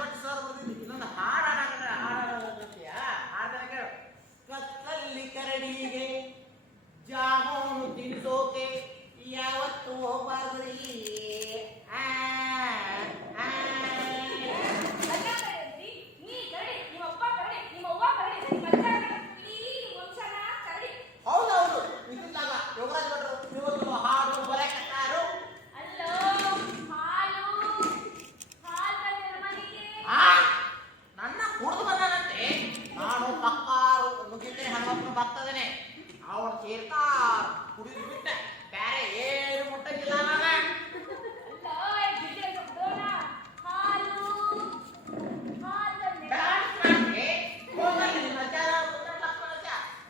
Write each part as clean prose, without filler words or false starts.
Bhat sir ಇನ್ನೊಂದು ಹಾಡಾಡಕತ್ತೀಯ ಹಾಡ್ತಾನೆ ಕತ್ತಲ್ಲಿ ಕರಡಿಗೆ ಜಾಮೂನು ತಿನ್ಸೋಕೆ ಯಾವತ್ತು ಹೋಗ್ಬಾರ್ದ್ರಿ. ಹೌದೌದು ಇದಕ್ಕಾಗ ಯೋಗರಾಜ್ ಭಟ್ರು ಇವತ್ತು ಹಾಡು ಬರಕತ್ತಾರು. ನನ್ನ ಕುಡಿದು ಬಂದನಂತೆ. ನಾನು ಪಕ್ಕಾರು ನುಗ್ಗಿದ್ರೆ ಹನುಮಪ್ಪನ ಭಕ್ತದನೆ. ಅವನು ಸೇರ್ತಾ ಕುಡಿದು ಬಿಟ್ಟೆ, ಬೇರೆ ಏನು ಮುಟ್ಟಂಗಿಲ್ಲ ನಾನು.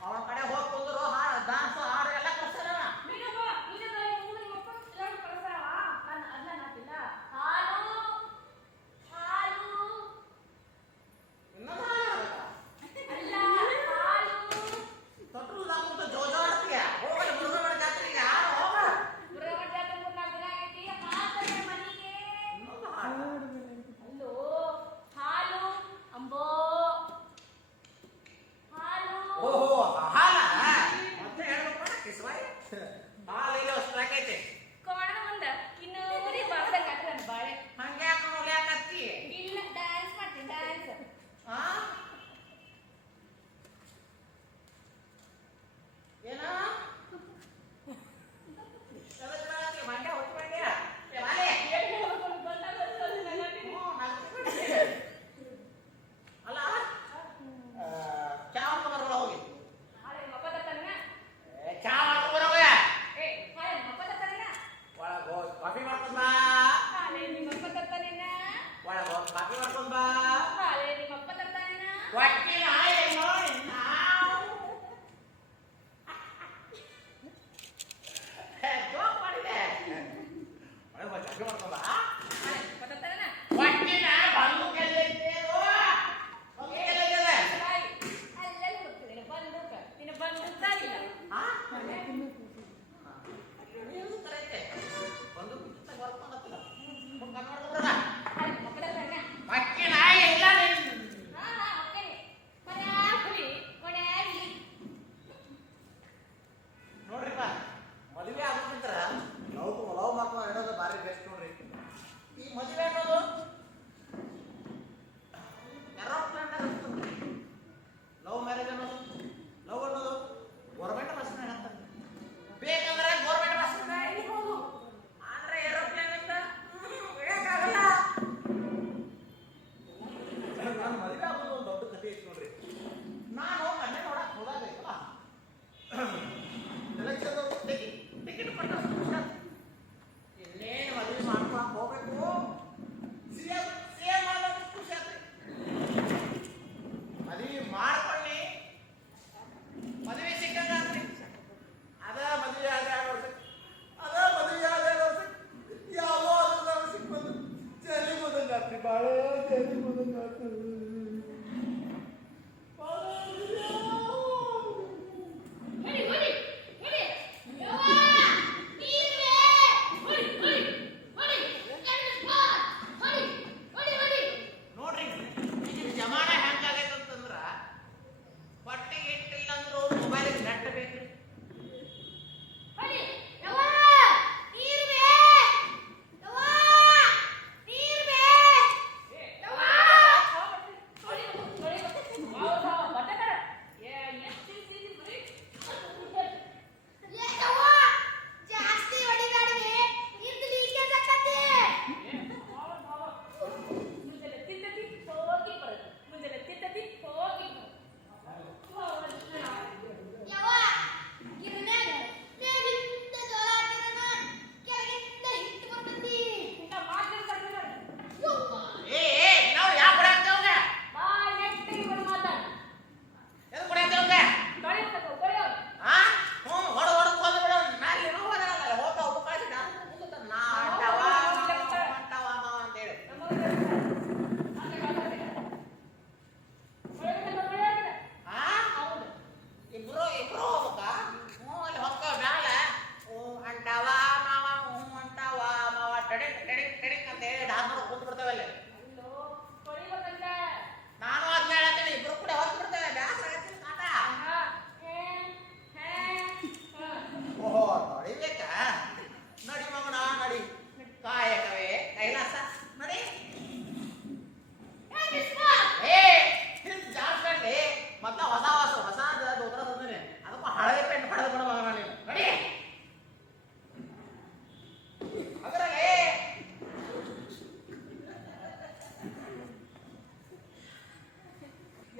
ಅವನ ಕಡೆ ಹೋಗಿ ಕುಂದ್ರು ಹಾಡು ಡಾನ್ಸ್ ಹಾಡು ಎಲ್ಲ ಕಲ್ಸಲ್ಲ.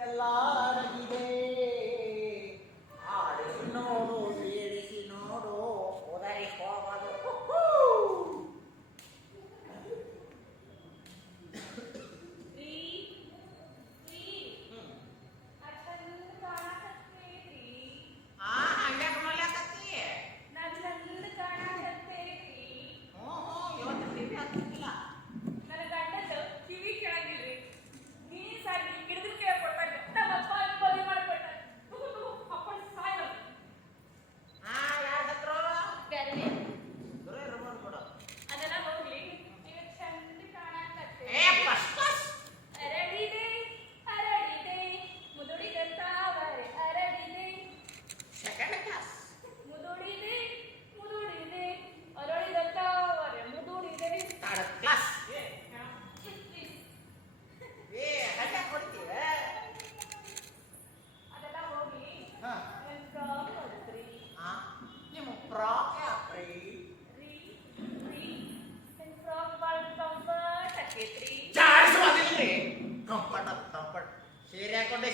ಎಲ್ಲ ಅಡಗಿದೆ. ಆಡಿಸಿ ನೋಡು, ಬೀಳಿಸಿ ನೋಡು, ಉದರಿ ಹೋಗೋದು.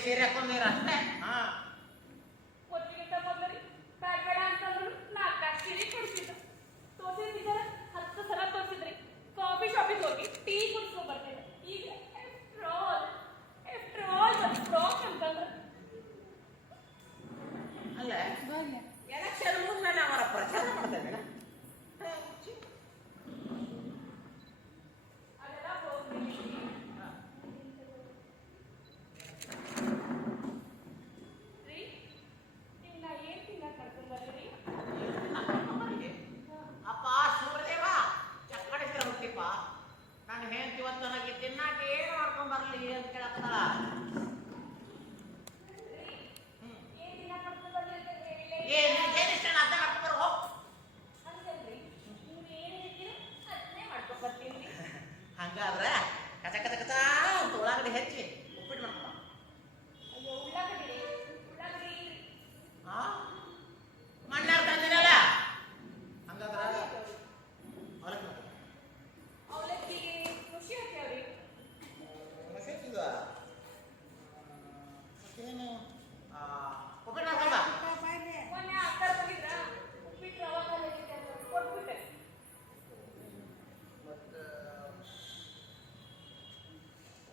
ಸೀರೆ ಹಾಕೊಂಡೀರ ಅಷ್ಟೇ. ಒತ್ತಿಗಿಂತ ಮೊದಲು ಬೇಡ ಬೇಡ ಅಂತಂದ್ರು 4 ಸೀರೆ ಕೊಡ್ತಿದ್ರು. ತೋರಿಸಿದ್ರ 10 ಸಲ ತೋರಿಸಿದ್ರಿ. ಕಾಫಿ ಶಾಪಿಗೆ ಹೋಗಿ ಟೀ ಕುಡಿಸ್ಕೊಂಡ್ ಬರ್ತಿದ್ದೆ. ಈಗ ಫ್ರಾಕ್ ಅಂತಂದ್ರು. ಅಲ್ಲ ಎಲೆಕ್ಷನ್ ಮುಗಿದ್ಮೇಲೆ ಅವರ ಪ್ರಚಾರ ಮಾಡ್ತಾ ಇದ್ದೀರಾ? ಅದೆಲ್ಲ ಹೋಗ್ಲಿ. ಅಪ್ಪ ಸೂರ್ಯದೇವ ಚಕ್ಕಡಿಸಿರ ಹುಟ್ಟಿಪ್ಪ. ನಾನು ಹೇಳ್ತಿ ಇವತ್ತು ನನಗೆ ತಿನ್ನಾಕೆ ಏನು ಮಾಡ್ಕೊಂಡ್ ಬರ್ಲಿ ಅಂತ ಕೇಳತ್ತಲ್ಲ. ಏನಿಷ್ಟ ಅರ್ಥ ಮಾಡ್ಕೊಂಡ್ ಬರೋ ಹಂಗಾದ್ರೆ ಕಚ ಕಚ ಕಚ ಅಂತ ಉಳ್ಳಾಗಡ್ಡಿ ಹೆಚ್ಚಿ ಉಪ್ಪಿಟ್ಟು ಮಾಡ್ಕೊಂಡ. ಮಣ್ಣಾರ ತಂದಿನಲ್ಲ ಹಂಗಾದ್ರೆ ಅವಲಕ್ಕಿಗೆ ಖುಷಿ ಆಗ್ತಾವ್ರಿ. ಏನು ಉಪ್ಪಿಟ್ಟು ಮಾಡ್ಕೊಂಡ. ಮೊನ್ನೆ ಅಕ್ಕ ಬಂದಿದ್ರ ಉಪ್ಪಿಟ್ಟು ರವಾ ಕೊಟ್ಬಿಟ್ಟೆ.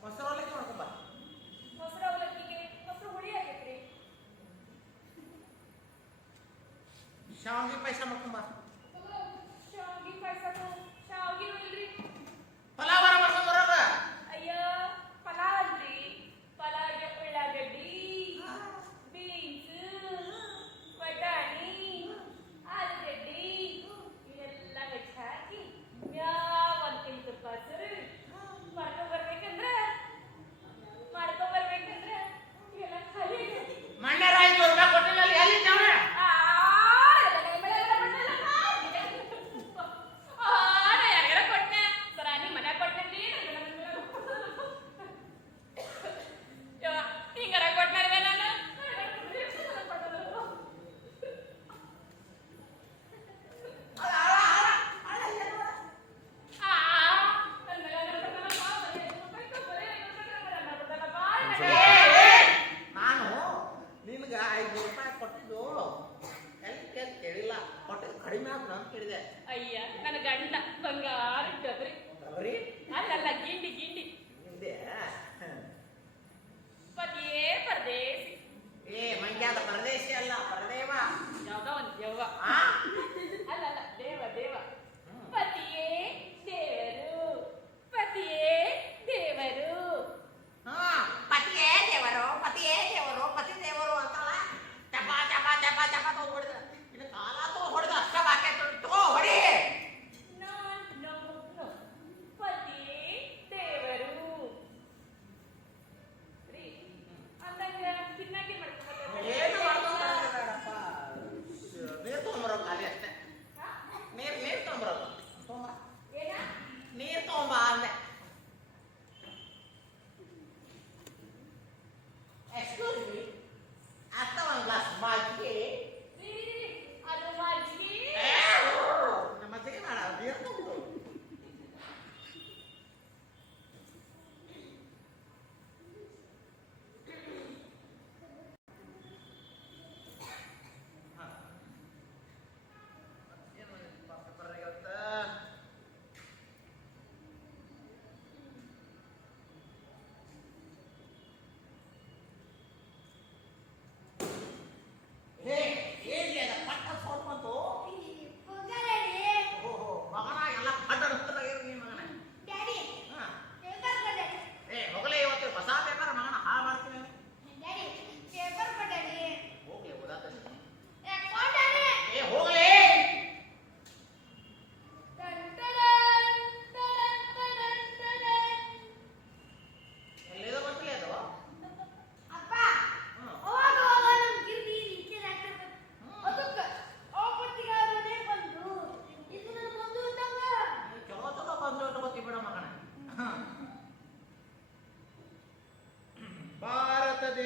ಮೊಸರು ಅವಲಕ್ಕಿ ಮಾಡ್ಕೊಂಬ. ಮೊಸರು ಅವಲಕ್ಕಿಗೆ ಮೊಸರು ಹುಳಿ ಆಗೈತ್ರಿ. ಶಾವಿಗೆ ಪಾಯಸ ಮಾಡ್ಕೊಂಬ. ಶಾವಿಗೆ ಪಾಯಸದು ಶಾವಿಗೆ ಇಲ್ರಿ. ಪಲಾವರ ಮಾಡ್ಕೊಂಡ್ ಬರೋದ. ಅಯ್ಯ ಪಲಾವ್ ಅಲ್ರಿ. ಪಲಾವ್ಗೆ ಉಳ್ಳಾಗಡ್ಡಿ, ಬೀನ್ಸ್, ಬಟಾಣಿ, ಆಲೂಗಡ್ಡಿ ಇವೆಲ್ಲ ಹೆಚ್ಚು ಹಾಕಿ ಮ್ಯಾವ್ ಅಂತ ತುಪ್ಪ ಹಸಿರು ಮಾಡ್ಕೊಂಡ್ಬರ್ಬೇಕಂದ್ರ ಇವೆಲ್ಲ ಖಾಲಿ ಮಣ್ಣೆ 500 ರೂಪಾಯಿ ಕೊಟ್ಟಿನಲ್ಲಿ ಎಲ್ಲಿ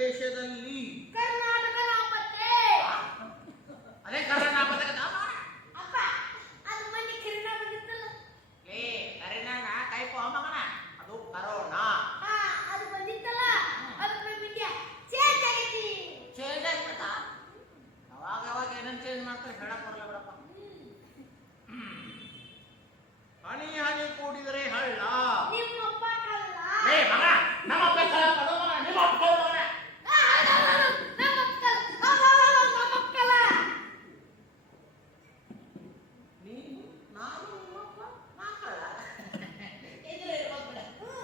ದೇಶದಲ್ಲಿ ಕರ್ನಾಟಕ ನಾಪತ್ತೆ. ಅದೇ ಕರೋನಾ ಬಂದಾಗ ಅಪ್ಪ ಅದು ಮೊನ್ನೆ ಕಿರಣ ಬಂದಿತ್ತಲ್ಲ. ಏ ಕರೀನಾನ ಟೈಪ್ ಮಗನ ಅದು ಕರೋನಾ ಹಾ ಅದು ಬಂದಿತ್ತಲ್ಲ. ಅದಕ್ಕೆ ನಮ್ಮ ಇಂಡಿಯಾ ಚೇಂಜ್ ಆಗೈತಿ. ಚೇಂಜ್ ಆಗ್ಬಿಡ್ತಾ ಯಾವಾಗ ಯಾವಾಗ ಏನಂತ ಚೇಂಜ್ ಮಾಡ್ತಾರೆ ಹೇಳಕ್ ಬರಲ್ಲ ಬಿಡಪ್ಪ. ಹನಿ ಹನಿ ಕೂಡಿದರೆ ಹಳ್ಳ. ನಿಮ್ಮಪ್ಪ ಕಳ್ಳ. ಏ ಮಗ ನಮ್ಮಪ್ಪ ಕಳ್ಳ ಕಣೋ ಮಗ, ನಿಮ್ಮಪ್ಪ ಕಳ್ಳ ಮಗನ. ನಮ್ಮಪ್ಪ ಕಳ್ಳ. ನೀನು ನಾನು ನಿಮ್ಮಪ್ಪ ನಾ ಕಳ್ಳ ಇದ್ರೆ ಇರ್ಬೋದು ಬಿಡ.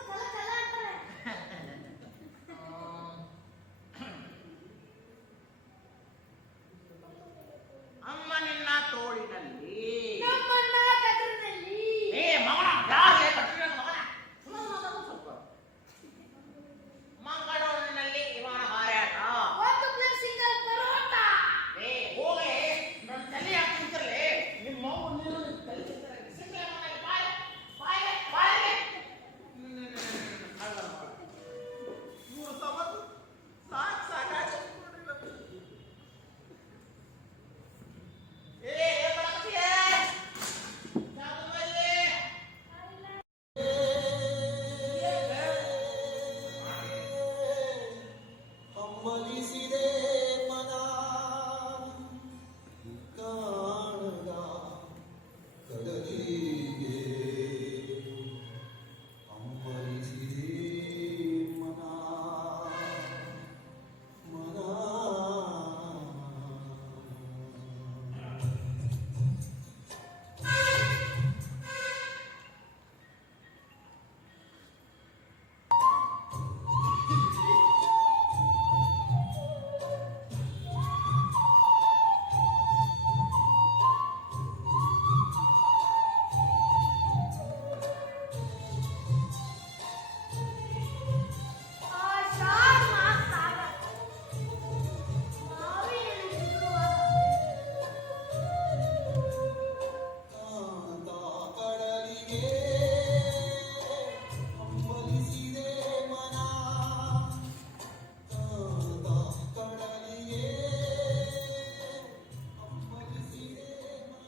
ಕಳ್ಳ ಕಳ್ಳ ಅಂತಾರೆ. ಅಮ್ಮ ನಿನ್ನ ತೋಳಿನಲ್ಲಿ ನಮ್ಮಣ್ಣ ಕತ್ರನಲ್ಲಿ. ಏ ಮಗನ ಯಾರೇ ಕಟ್ಟಿನ ಮಗನ ಸ್ವಲ್ಪ ಮಂಗಳೂರಿನಲ್ಲಿ ವಿಮಾನ ಹಾರಾಟ. ಒಂದು ಪ್ಲೇಟ್ ಸಿಂಗಲ್ ಪರೋಟ. ಏ ಹೋಗಿ ನನ್ನ ತಲೆ ಯಾಕೆ ತಿಂತಿರ್ಲಿ ನಿಮ್ಮ ಮಗು ನೀನು ತಲೆ ತಿಂತಾರೆ ಸಿಂಗಲ್ ಮನೆಗೆ ಬಾಯ್ ಬಾಯ್ ಬಾಯ್. ಇವ್ರ ಸಮತ್ತು ಸಾಕಾಗಿ ಏ ಬಡಕತಿಯೇ ಚಾಲುವಲ್ಲಿ ಹಮ್ಮಲಿಸಿದೆ ಮನ ಕಾಣದ ಕಡಲಿಗೆ. ಹಮ್ಮಲಿಸಿದೆ ಮನ ಮನ. ಆಷಾಢ ಮಾಸಾಗ ಮಾವಿನಲ್ಲಿ ಕಾಣದ ಕಡಲಿಗೆ ಹಮ್ಮಲಿಸಿದೆ ಮನ. ಕಾಣದ ಕಡಲಿಗೆ ಹಮ್ಮಲಿಸಿದೆ ಮನ.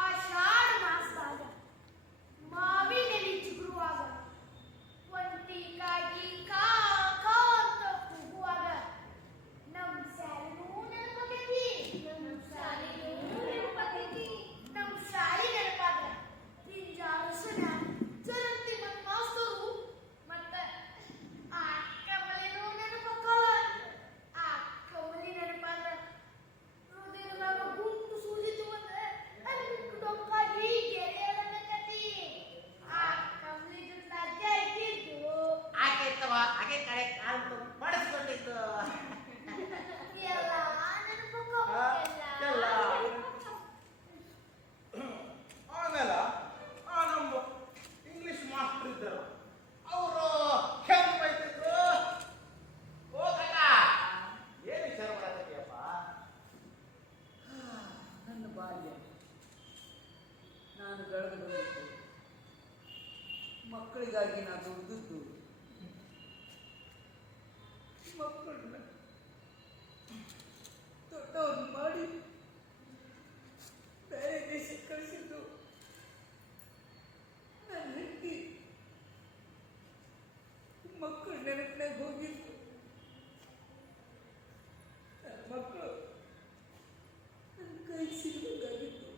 ಆಷಾಢ ಮಾಸಾಗ ಮಾವಿನಲ್ಲಿ ಚಿಗುರುವಾಗ ಒಂಟಿಗಾಗಿ ಕಾ ಕಾ ಅಂತ ಕೂಗುವಾಗ ನಮ್ ಶಾಲೆನೂ ನೆನಪಾಗೈತಿ. ನಮ್ ಶಾಲೆ ನೆನಪಾಗ ಪಿಂಜಾರಸನ ಜರಂತಿ ಮತ್ ಮಾಸ್ತರು ಮತ್ತ ಆ ಕಮಲಿನೂ ನೆನಪಕ್ಕವ. ಆ ಕಮಲಿ ನೆನಪಾದ್ರ ಹೃದಯದಾಗ ಗುಂಟು ಸೂಜಿತು ಅಂದ್ರೆ ಅಲ್ಲಿ ಡೊಂಕಾಗಿ ಗೆರೆಯಲಕತ್ತಿ. ಆ ಕಮಲಿ ಜೊತೆ ಅಜ್ಜ ಇದ್ದಿದ್ದು ಆಕೆ ಇತ್ತವ ಆಕೆ ಕಡೆ ಕಾಲು ಬಡಿಸ್ಕೊಂಡಿದ್ದು ಎಲ್ಲ ನೆನಪಕ್ಕವ. ಎಲ್ಲ. ಆಮೇಲೆ ನಮ್ಮ ಇಂಗ್ಲಿಷ್ ಮಾಸ್ಟರ್ ಇದ್ದರು. ಅವರು ಹೆಂಗ್ ಬೈತಿದ್ರು. ಓ ಕಕ್ಕ ಏನು ವಿಚಾರ ಮಾಡಕತ್ತೀಯಪ್ಪ? ನನ್ನ ಬಾಲ್ಯ ನಾನು ಬೆಳೆದು ಬಂದಿದ್ದು ಮಕ್ಕಳಿಗಾಗಿ ನಾನು ದುಡಿದದ್ದು. ಮಕ್ಕಳನ್ನ ದೊಡ್ಡವ್ರು ಮಾಡಿ ಬೇರೆ ದೇಶಕ್ಕೆ ಕಳಿಸಿದ್ದು ನನ್ನ ಹೆಂಡತಿ. ಮಕ್ಕಳು ನೆನಪಿನಾಗ ಹೋಗಿದ್ದು. ನನ್ನ ಮಕ್ಕಳು ನನ್ನ ಕೈ ಸಿಗಬೇಕಾಗಿತ್ತು.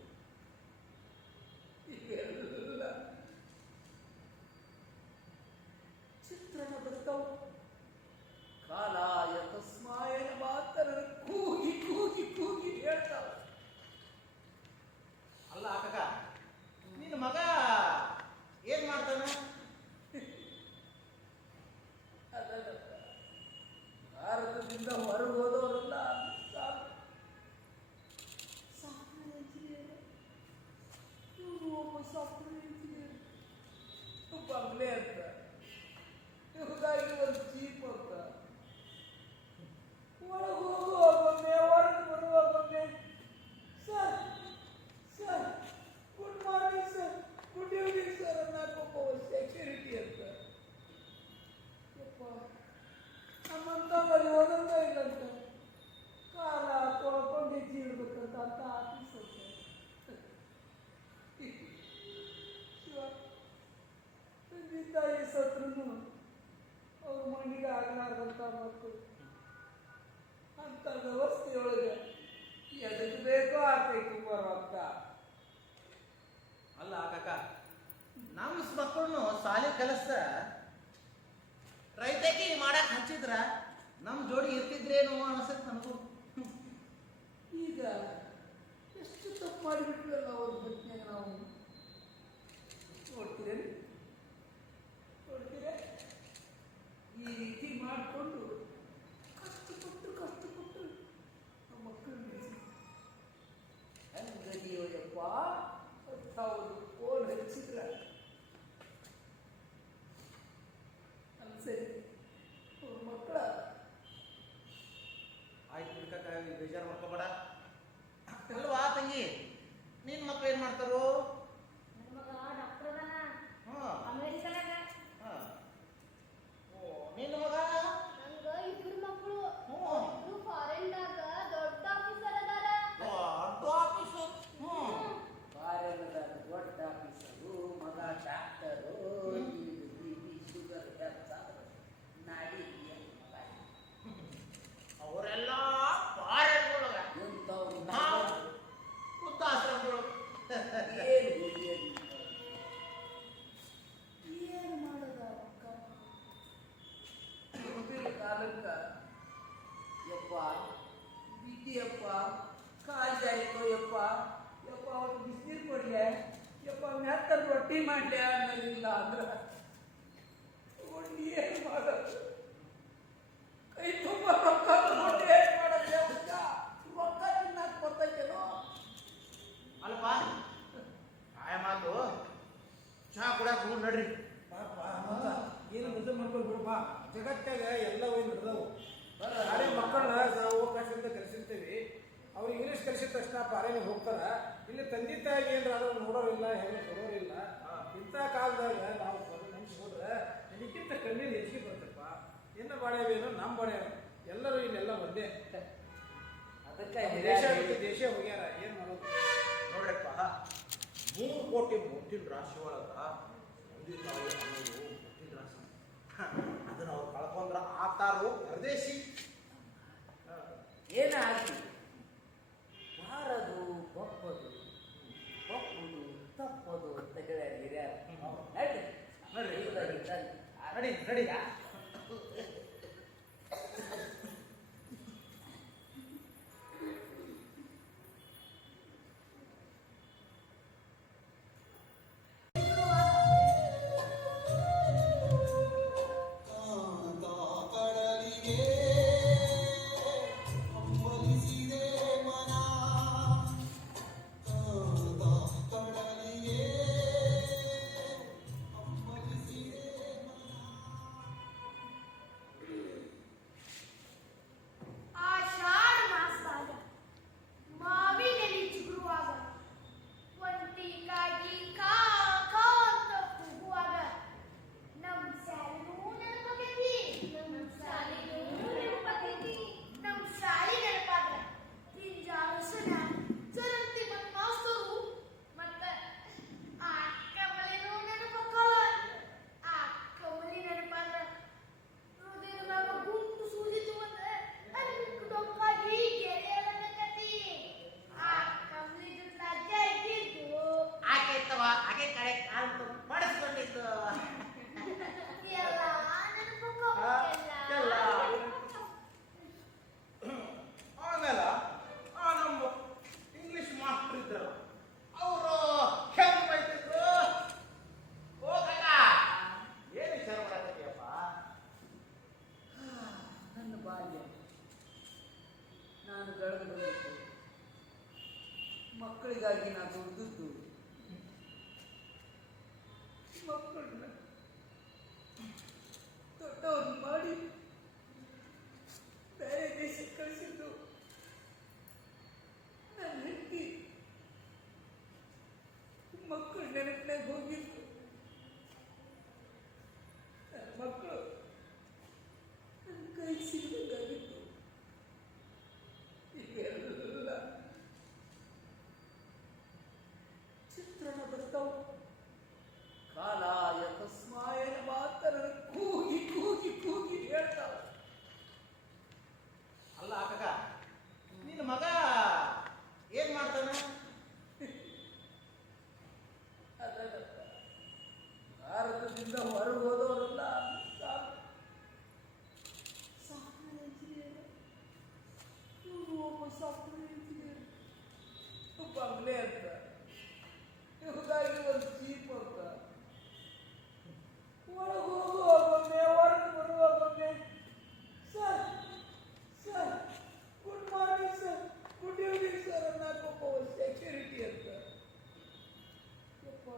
ಇವೆಲ್ಲ ಚಿತ್ರಣ ಬರ್ತಾವ. ಕಾಲಾಯ ತಸ್ಮಾಯನ ಮಾತರ ಕೂಗಿ ಕೂಗಿ ಕೂಗಿ ಹೇಳ್ತಾವ. ಅಲ್ಲ ಕಕ್ಕ, ನಿನ್ನ ಮಗ ಏನ್ ಮಾಡ್ತಾನ? ಅದಲ್ಲ ಭಾರತದಿಂದ ಹೊರಗೆ ಹೋದವರೆಲ್ಲ ಸಾಫ್ಟ್ವೇರ್ ಇಂಜಿನಿಯರ್. ಇವರು ಒಬ್ಬ ಸಾಫ್ಟ್ವೇರ್ ಇಂಜಿನಿಯರ್ ಬಂಗ್ಲೆ ಅಂತ, ಇವ್ರಿಗಾಗಿ ಒಂದು ಜೀಪ್ ಅಂತ. ಒಳಗೆ ಹೋಗುವಾಗೊಮ್ಮೆ ಹೊರಗೆ ಬರುವಾಗೊಮ್ಮೆ sir sir good morning sir, good evening sir ಅನ್ನೋಕ್ಕೊಬ್ಬ ಸೆಕ್ಯೂರಿಟಿ ಅಂತ. ತಂದೆ ತಾಯಿ ಸತ್ರು ಅವ್ರ ಮಣ್ಣಿಗೆ ಆಗಲಾರ್ದಂಥ ಮಕ್ಕಳು ಅಂತ ವ್ಯವಸ್ಥೆಯೊಳಗೆ ಎದಕ್ಕೆ ಬೇಕೋ ಆಗ್ತೈತಿ ಬರೋಕ್ಕ. ಅಲ್ಲ ಕಾಕ, ನಮ್ಮ ಮಕ್ಕಳನ್ನು ಶಾಲೆ ಕಲಿಸ್ದ ರೈತಕಿ ಮಾಡಕ್ ಹಚ್ಚಿದ್ರ ನಮ್ಮ ಜೋಡಿ ಇರ್ತಿದ್ರೇನು ಅನ್ಸತ್ ನನಗೂ. ಈಗ ಎಷ್ಟು ತಪ್ಪು ಮಾಡಿಬಿಟ್ವಲ್ಲ ಅವ್ರ ಬದುಕಿನಾಗ ನಾವು. ನೋಡ್ತೀರೇನು ನೋಡ್ತೀರ ಈ ರೀತಿ ಮಾಡಿಕೊಂಡು ಕಷ್ಟಪಟ್ಟು ನಮ್ಮ ಮಕ್ಕಳು ಹೆಂಗದಿಯೋಯಪ್ಪ 10,000 ಫೋನ್ ಹಚ್ಚಿದ್ರ ಅಲ್ಲ ಸರಿ ಅವ್ರ ಮಕ್ಕಳ ಆಯ್ತು ಬಿಡ್ಕಾಕ, ಬೇಜಾರು ಮಾಡ್ಕೋಬೇಡ. ಅಲ್ವಾ ತಂಗಿ, ನಿನ್ ಮಕ್ಳು ಏನ್ ಮಾಡ್ತಾರೋ? ನನ್ನ ಮಗ ಡಾಕ್ಟರ್ ಅದಾನ ಹಾ ಅಮೆರಿಕದಾಗ. ಹಾ. ಓ, ನಿನ್ನ ಮಗ? ನಂಗ ಇಬ್ರು ಮಕ್ಕಳು ಹ್ಮ್. ಇಬ್ರು ಫಾರಿನ್ದಾಗ ದೊಡ್ಡ ಆಫೀಸರ್ ಅದಾರ. ದೊಡ್ಡ ಆಫೀಸರ್. ಬಾರೆಲ್ಲದಾಗ ದೊಡ್ಡ ಆಫೀಸರು, ಮಗ ಡಾಕ್ಟರು, ಬಿ.ಪಿ ಶುಗರ್ ಹೆಚ್ಚಾದ್ರೆ ನಾಡಿ ಅವರೆಲ್ಲ ಪಾರೆಗಳೊಳಗ, ಎಂಥವ್ರು ನಾವು ವೃದ್ಧಾಶ್ರಮದೊಳಗ. ಏನು ಮಾಡೋದ ಅಕ್ಕ? ಮುಂದಿನ ಕಾಲಕ್ಕ ಯಪ್ಪ ಬಿದ್ದಿಯಪ್ಪ ಕಾಯ್ದಾಯ್ತು ಯಪ್ಪ ಯಪ್ಪ ಅವ್ರು ಬಿಸಿನೀರು ಕೊಡ್ಲೆ ಯಪ್ಪ ಮೆತ್ತನ ರೊಟ್ಟಿ ಮಾಡ್ಲೆ ಅನ್ನೋದಿಲ್ಲ ಅಂದ್ರ ಏನು ಮಾಡೋದು? ಕೈ ತುಂಬ ರೊಕ್ಕ ತಗೊಂಡು ಏನು ಮಾಡೋದು? ರೊಕ್ಕ ತಿನ್ನಕ್ ಬರ್ತೈತೇನೋ? ಅಲ್ಪ ಆಯ ಮಾತು ಚಹಾ ಕುಡಿಯಾಕ ಹೋಗ್ ನಡ್ರಿ. ಏನು ಬದಲು ಮಾಡ್ಕೊಂಡು ಬಿಡಪ್ಪ. ಜಗತ್ತಾಗ ಎಲ್ಲ ಹೋಗಿ ನಡೆದವು. ನಾಳೆ ಮಕ್ಕಳನ್ನ ನಾವು ಅವಕಾಶದಿಂದ ಕಲಿಸಿರ್ತೀವಿ. ಅವ್ರು ಇಂಗ್ಲೀಷ್ ಕಲಿಸಿದ ತಕ್ಷಣ ಪಾರೇನಿಗೆ ಹೋಗ್ತಾರ. ಇಲ್ಲಿ ತಂದೆ ತಾಯಿಗೆ ಏನ್ರ ಅದನ್ನು ನೋಡೋರಿಲ್ಲ, ಹೆಣ್ಣು ಕೊಡೋರಿಲ್ಲ. ಇಂಥ ಕಾಲದಾಗ ನಾವು ನೆನ್ಸ್ಕೊಂಡ್ರೆ ಇದಕ್ಕಿಂತ ಕಣ್ಣೀರು ಹೆಚ್ಚಿಗೆ ಬರ್ತಪ್ಪ. ಏನು ಬಾಳ್ಯಾವೇನು ನಮ್ಮ ಬಾಳ್ಯಾವ ಎಲ್ಲರೂ ಇಲ್ಲೆಲ್ಲ ಒಂದೇ. ಅದಕ್ಕೆ ದೇಶ ಬಿಟ್ಟು ದೇಶ ಹೋಗ್ಯಾರ, ಏನು ಮಾಡೋದು? ನೋಡ್ರಪ್ಪ, 3 ಕೋಟಿ ಮುತ್ತಿನ ರಾಶಿ ಒಳಗ ತಂದೆ ತಾಯಿ ಅನ್ನೋದು ಮುತ್ತಿನ ರಾಶಿ. ಅದನ್ನ ಅವ್ರು ಕಳ್ಕೊಂಡ್ರ ಆತಾರು ಪರದೇಶಿ. ಏನಾಗಿ ಮಾರದು ಬಪ್ಪದು ಬಪ್ಪುದು ತಪ್ಪದು ಅಂತ ಹೇಳ್ಯಾರ ಹಿರಿಯರು. ನಡ್ರಿ, ನಡ್ರಿ. ನಡಿ ನಡಿ. ಆಷಾಢ ಮಾಸದಾಗ ಮಾವಿನೆಲೆ ಚಿಗುರುವಾಗ ಒಂಟಿಗಾಗಿ ಕಾ ಕಾ ಅಂತ ಕೂಗುವಾಗ ನಮ್ ಶಾಲಿನೂ ನೆನಪಾಗೈತಿ. ನಮ್ ಶಾಲಿ ನೆನಪಾದ್ರ ತಿಂಜಾರಸನ ಚರಂತಿ ಮತ್ ಮಾಸ್ತರು ಮತ್ತ ಆ ಕಮಲಿನೂ ನೆನಪಕ್ಕವ. ಆ ಕಮಲಿ ನೆನಪಾದ್ರ ಹೃದಯದಾಗ ಗುಂಪು ಸೂಜಿತು ಅಂದ ಅದಕ್ಕೆ ಡೊಂಕಾಗಿ ಗೆಳೆಯರನ್ನಕತಿ. ಆ ಕಮಲಿ ಜೊತೆ ಅಜ್ಜ ಇದ್ದಿದ್ದು ಆಕೆ ಇತ್ತವ, ಆಕೆ ಕಡೆ ಕಾಲು ಪಡಿಸ್ಕೊಂಡಿದ್ದು. ಎಲ್ಲ ನೆನಪಕ್ಕವ. ಎಲ್ಲ. ಆಮೇಲೆ ನಮ್ಮ ಇಂಗ್ಲಿಷ್ ಮಾಸ್ಟರ್ ಇದ್ರಲ್ಲ, ಅವರು ಹೆಂಗ್ ಬೈತಿದ್ರು. ಓ ಕಕ್ಕ, ಏನು ವಿಚಾರ ಮಾಡಕತ್ತೀಯಪ್ಪ? ನನ್ನ ಬಾಲ್ಯ ನಾನು ಬೆಳೆದು ಬಂದಿದ್ದು ಮಕ್ಕಳಿಗಾಗಿ ನಾನು ದುಡಿದದ್ದು. ಮಕ್ಕಳನ್ನ ದೊಡ್ಡವ್ರು ಮಾಡಿ ಬೇರೆ ದೇಶಕ್ಕೆ ಕಳಿಸಿದ್ದು ನನ್ನ ಹೆಂಡತಿ. ಮಕ್ಕಳು ನೆನಪಿನಾಗ ಹೋಗಿದ್ದು ನನ್ನ ಮಕ್ಕಳು ನನ್ನ ಕೈ ಸಿಗಬೇಕಾಗಿತ್ತು. ಈಗೆಲ್ಲ ಚಿತ್ರಣ ಬರ್ತಾವ. ಕಾಲ ಅಲ್ಲಿಂದ ಹೊರಗೆ ಹೋದವರೆಲ್ಲ ಸಾಫ್ಟ್ವೇರ್ ಇಂಜಿನಿಯರ್, ಇವರು ಒಬ್ಬ ಸಾಫ್ಟ್ವೇರ್ ಇಂಜಿನಿಯರ್, ಬಂಗ್ಲೆ ಅಂತ, ಇವ್ರಿಗಾಗಿ ಒಂದು ಜೀಪ್ ಅಂತ. ಒಳಗೆ ಹೋಗುವಾಗೊಮ್ಮೆ ಹೊರಗೆ ಬರುವಾಗೊಮ್ಮೆ sir sir good morning sir, good evening sir ಅನ್ನೋಕ್ಕೊಬ್ಬ ಸೆಕ್ಯೂರಿಟಿ ಅಂತ. ಯಪ್ಪ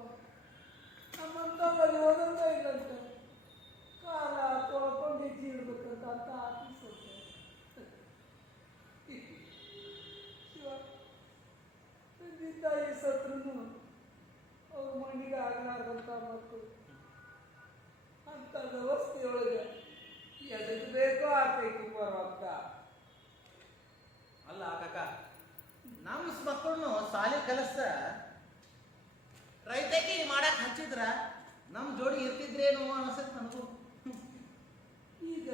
ನಮ್ಮಂತವಲ್ಲಿ ಓದೋದೇ ಇಲ್ಲಂತ, ಕಾಲ ತೊಳ್ಕೊಂಡು ಹೆಜ್ಜೆ ಇಡ್ಬೇಕಂತ ಅಂತ ಆಫೀಸ್ ಅಂತ. ಶಿವ ತಂದೆ ತಾಯಿ ಸತ್ರು ಅವ್ರ ಮಣ್ಣಿಗೆ ಆಗಲಾರ್ದಂಥ ಮಕ್ಕಳು ಅಂತ ವ್ಯವಸ್ಥೆಯೊಳಗೆ ಎದಕ್ಕೆ ಬೇಕೋ ಆಗ್ತೈತಿ ಬರೋಕ್ಕ. ಅಲ್ಲ ಕಾಕ, ನಮ್ಮ ಮಕ್ಕಳನ್ನು ಶಾಲೆ ಕಲಿಸ ರೈತಕಿ ಮಾಡಕ್ ಹಚ್ಚಿದ್ರ ನಮ್ಮ ಜೋಡಿ ಇರ್ತಿದ್ರೇನು ಅನ್ಸತ್ ನನಗೂ. ಈಗ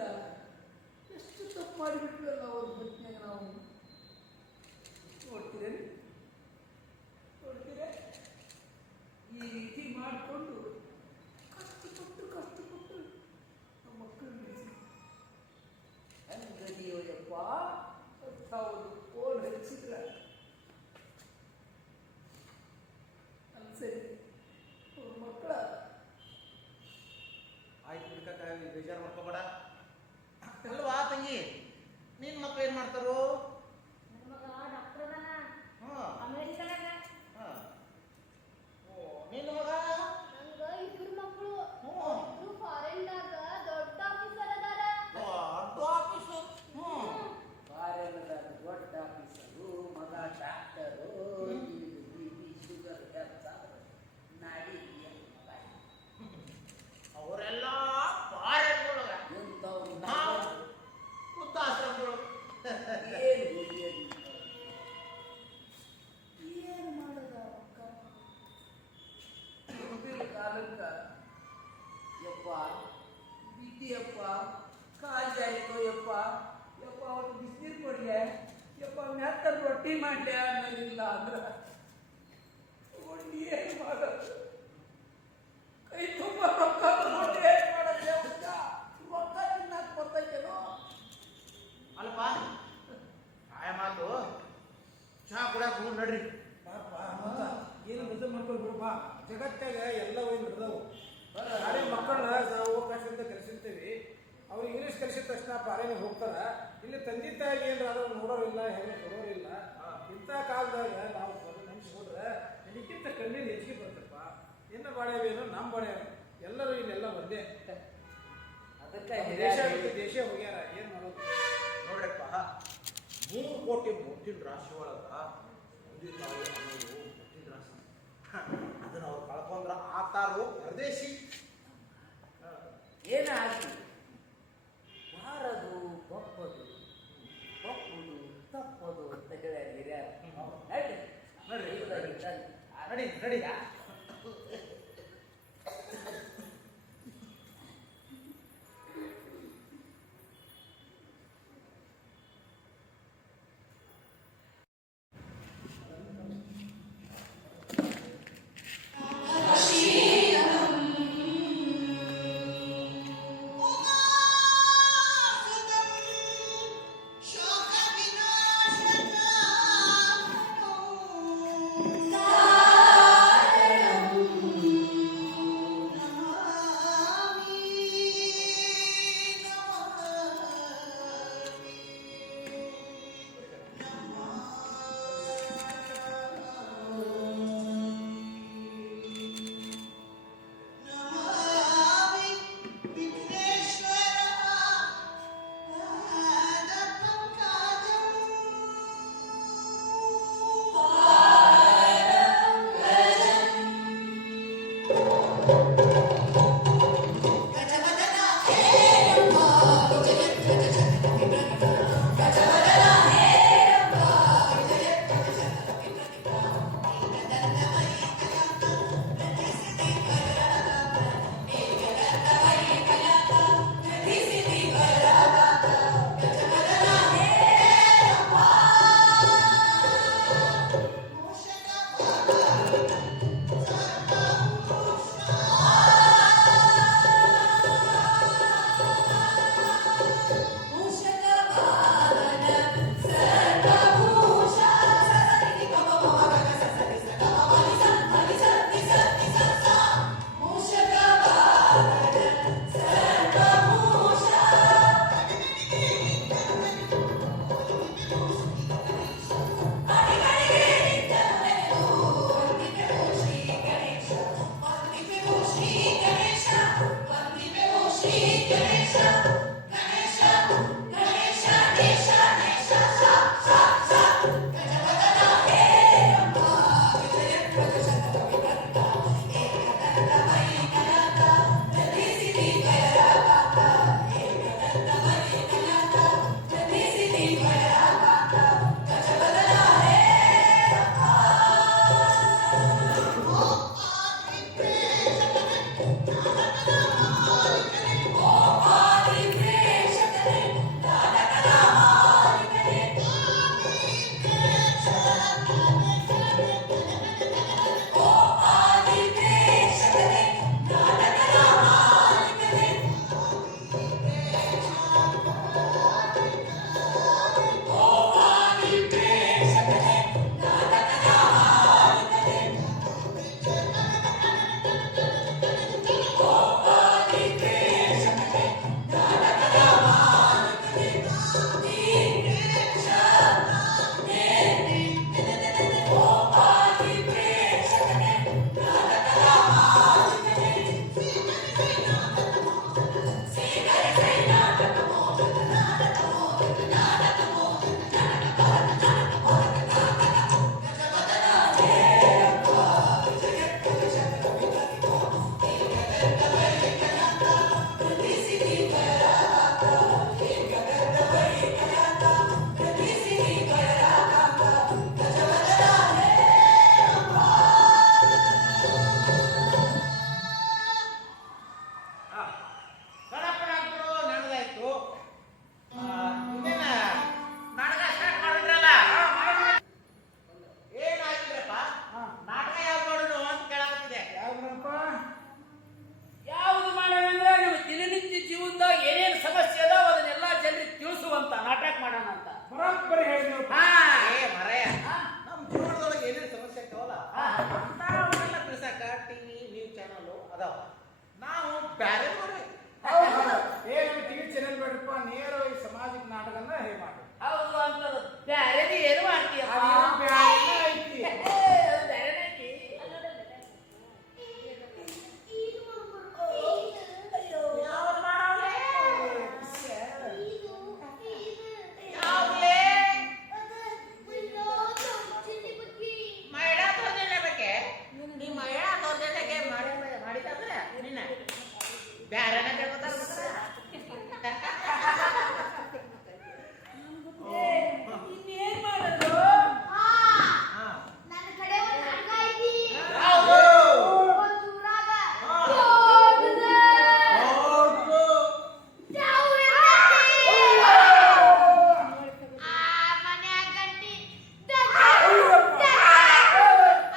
ಎಷ್ಟು ತಪ್ಪು ಮಾಡಿಬಿಟ್ವಲ್ಲ ಅವ್ರ ಹೊತ್ತಿನಾಗ ನಾವು. ನೋಡ್ತೀರೇನು ನೋಡ್ತೀರೇ, ಈ ರೀತಿ ಮಾಡಿಕೊಂಡು ಕಷ್ಟಪಟ್ಟು ನಮ್ಮ ಮಕ್ಕಳು ಹಂಗದಿಯೋಯಪ್ಪ ಅಂತ ಒಂದು ಫೋನ್ ಹಚ್ಚಿದ್ರ ಅನ್ಸರಿ ಅವ್ರ ಮಕ್ಕಳ. ಆಯ್ತು ಬಿಡ್ಕಾಕ, ಬೇಜಾರು ಮಾಡ್ಕೋಬೇಡ. ಅಲ್ವಾ ತಂಗಿ, ನಿನ್ ಮಕ್ಳು ಏನ್ ಮಾಡ್ತಾರೋ? ನನ್ನ ಮಗ ಡಾಕ್ಟರ್ ಅದಾನ ಹಾ ಅಮೆರಿಕದಾಗ. ಹಾ. ಓ, ನಿನ್ನ ಮಗ? ನಂಗ ಇಬ್ರು ಮಕ್ಕಳು, ಹ್ಞೂ. ಇಬ್ರು ಫಾರಿನ್ದಾಗ ದೊಡ್ಡ ಆಫೀಸರ್ ಅದಾರ. ದೊಡ್ಡ ಆಫೀಸು. ಕಾರ್ಯದ ದೊಡ್ಡ ಆಫೀಸರು, ಮಗ ಡಾಕ್ಟರು, ಬಿ ಶುಗರ್ ನಾಡಿ ಅವರೆಲ್ಲ ಪಾರೆಗಳೊಳಗ, ಎಂಥವ್ರು ನಾವು ವೃದ್ಧಾಶ್ರಮಗಳು. ಏನು ಮಾಡೋದ ಅಕ್ಕ? ಮುಂದಿನ ಕಾಲಕ್ಕ ಯಪ್ಪ ಬಿದ್ದಿಯಪ್ಪ, ಕಾಜಿ ಆಯ್ತು ಯಪ್ಪ, ಯಪ್ಪ ಅವ್ರು ಬಿಸಿನೀರು ಕೊಡ್ಲೆ, ಯಪ್ಪ ಮೆತ್ತಲ್ಲಿ ರೊಟ್ಟಿ ಮಾಡ್ಲೆ ಅನ್ನೋದಿಲ್ಲ ಅಂದ್ರೆ ಏನು ಮಾಡೋದು? ಕೈ ತುಂಬ ರೊಕ್ಕ ತಗೊಂಡು ಏನು ಮಾಡೋದು? ರೊಕ್ಕ ತಿನ್ನಕ್ಕೆ ಬರ್ತೈತೇನೋ? ಅಲ್ಪ ಆಯ ಮಾತು, ಚಹಾ ಕುಡಿಯಾಕ ಹೋಗಿ ನಡ್ರಿ. ಪಾಪ ಮತ್ತ ಏನು ಬೇಜಾರು ಮಾಡ್ಕೊಂಡು ಬಿಡಪ್ಪ, ಜಗತ್ತಾಗ ಎಲ್ಲ ಹೋಗಿ ನಡೆದವು. ನಾಳೆ ಮಕ್ಕಳನ್ನ ನಾವು ಅವಕಾಶದಿಂದ ಕಲಿಸಿರ್ತೀವಿ, ಅವ್ರು ಇಂಗ್ಲೀಷ್ ಕಲಿಸಿದ ತಕ್ಷಣ ಪಾರೇನಿಗೆ ಹೋಗ್ತಾರ. ಇಲ್ಲಿ ತಂದೆ ತಾಯಿಗೆ ಏನಾರ ನೋಡೋರಿಲ್ಲ, ಹೆಣ್ಣು ಕೊಡೋರಿಲ್ಲ. ಇಂಥ ಕಾಲದಾಗ ನಾವು ನೆನೆಸ್ಕೊಂಡ್ರೆ ಇದಕ್ಕಿಂತ ಕಣ್ಣೀರು ಹೆಚ್ಚಿಗೆ ಬರ್ತಪ್ಪ. ಏನು ಬಾಳ್ಯಾವೇನೋ ನಮ್ಮ ಬಾಳ್ಯಾವ, ಎಲ್ಲರೂ ಇಲ್ಲೆಲ್ಲ ಒಂದೇ. ಅದಕ್ಕೆ ದೇಶ ಬಿಟ್ಟು ದೇಶ ಹೋಗ್ಯಾರ, ಏನು ಮಾಡೋದು? ನೋಡ್ರಪ್ಪ, 3 ಕೋಟಿ ಮುತ್ತಿನ ರಾಶಿ ಒಳಗ ತಂದೆ ತಾಯಿ ಅನ್ನೋದು ಮುತ್ತಿನ ರಾಶಿ. ಅದನ್ನ ಅವ್ರು ಕಳ್ಕೊಂಡ್ರ ಆತಾರು ಪರದೇಶಿ. ಏನಾಗಿ ಬಾರದು ಬಪ್ಪದು ಬಪ್ಪುದು ತಪ್ಪದು ಅಂತ ಹೇಳಿರ. ನಡ್ರಿ ನಡಿ ನಡಿ. ಶೋಕ ವಿನಾಶಕ ಗಣಪನಂತರೂ ನಡೆದಾಯ್ತು. ಇನ್ನೇನ ನಾಟಕ ಸ್ಟಾರ್ಟ್ ಮಾಡಿದ್ರಲ್ಲ, ಏನಾಗಿದ್ರಪ್ಪ? ನಾಟಕ ಯಾವ್ದು ಮಾಡೋದು ಅಂತ ಕೇಳಾಕತ್ತಿದೆ. ಯಾವ್ದಪ್ಪ? ಯಾವುದು ಮಾಡೋಣ ಅಂದ್ರೆ ನಿಮ್ಮ ದಿನನಿತ್ಯ ಜೀವನದಾಗ ಏನೇನು ಸಮಸ್ಯೆ ಅದಾವ ಅದನ್ನೆಲ್ಲ ಜನರಿಗೆ ತಿಳಿಸುವಂತ ನಾಟಕ ಮಾಡೋಣ ಅಂತ. ಬರೋಬ್ಬರಿ ಹೇಳಿದ್ರು. ಏ ಮರೆಯ, ನಮ್ಮ ಜೀವನದೊಳಗೆ ಏನೇನು ಸಮಸ್ಯೆ ಆಗ್ತಾವಲ್ಲ ಅಂತಾವನ್ನೆಲ್ಲ ತಿಳಿಸಾಕ ಟಿವಿ ನ್ಯೂಸ್ ಚಾನಲ್ ಅದಾವ. ನಾವು ಬ್ಯಾರೆ ಬರ್ರಿ. ಏನು ಟಿವಿ ಚಾನೆಲ್ ಬೇಡಪ್ಪ, ನೇರವಾಗಿ ಸಾಮಾಜಿಕ ನಾಟಕನ ಹೇಗೆ ಮಾಡಿ. ಹೌದು ಅಂತ ಬ್ಯಾರೆ ಏನು ಮಾಡ್ತೀಯ ಅದೇನು ಬ್ಯಾರೆ ಐತಿ. ಯಾವ್ದು ಮಾಡವ್ಲೆ? ಯಾವ್ಲೆ? ಮಹಿಳಾ ದೌರ್ಜನ್ಯ ಬಗ್ಗೆ ನೀ ಮಹಿಳಾ ದೌರ್ಜನ್ಯಕ್ಕೆ ಮಾಡಿದಂದ್ರೆ ನಿನ್ನ ಬ್ಯಾರೆನ ಕೇಳ್ಕೊತಾರ. ಇನ್ನೇನ್ ಮಾಡೋದು? ನನ್ನ ಕಡೆ ಒಂದು ನಾಟಕ ಐತಿ. ಯಾವ್ದು? ಒಂದ್ ಊರಾಗ ದೊಡ್ಡದ ಚಾವು ಇರ್ತೈತಿ. ಆ ಮನ್ಯಾಗ ಗಂಟಿ ದಗ್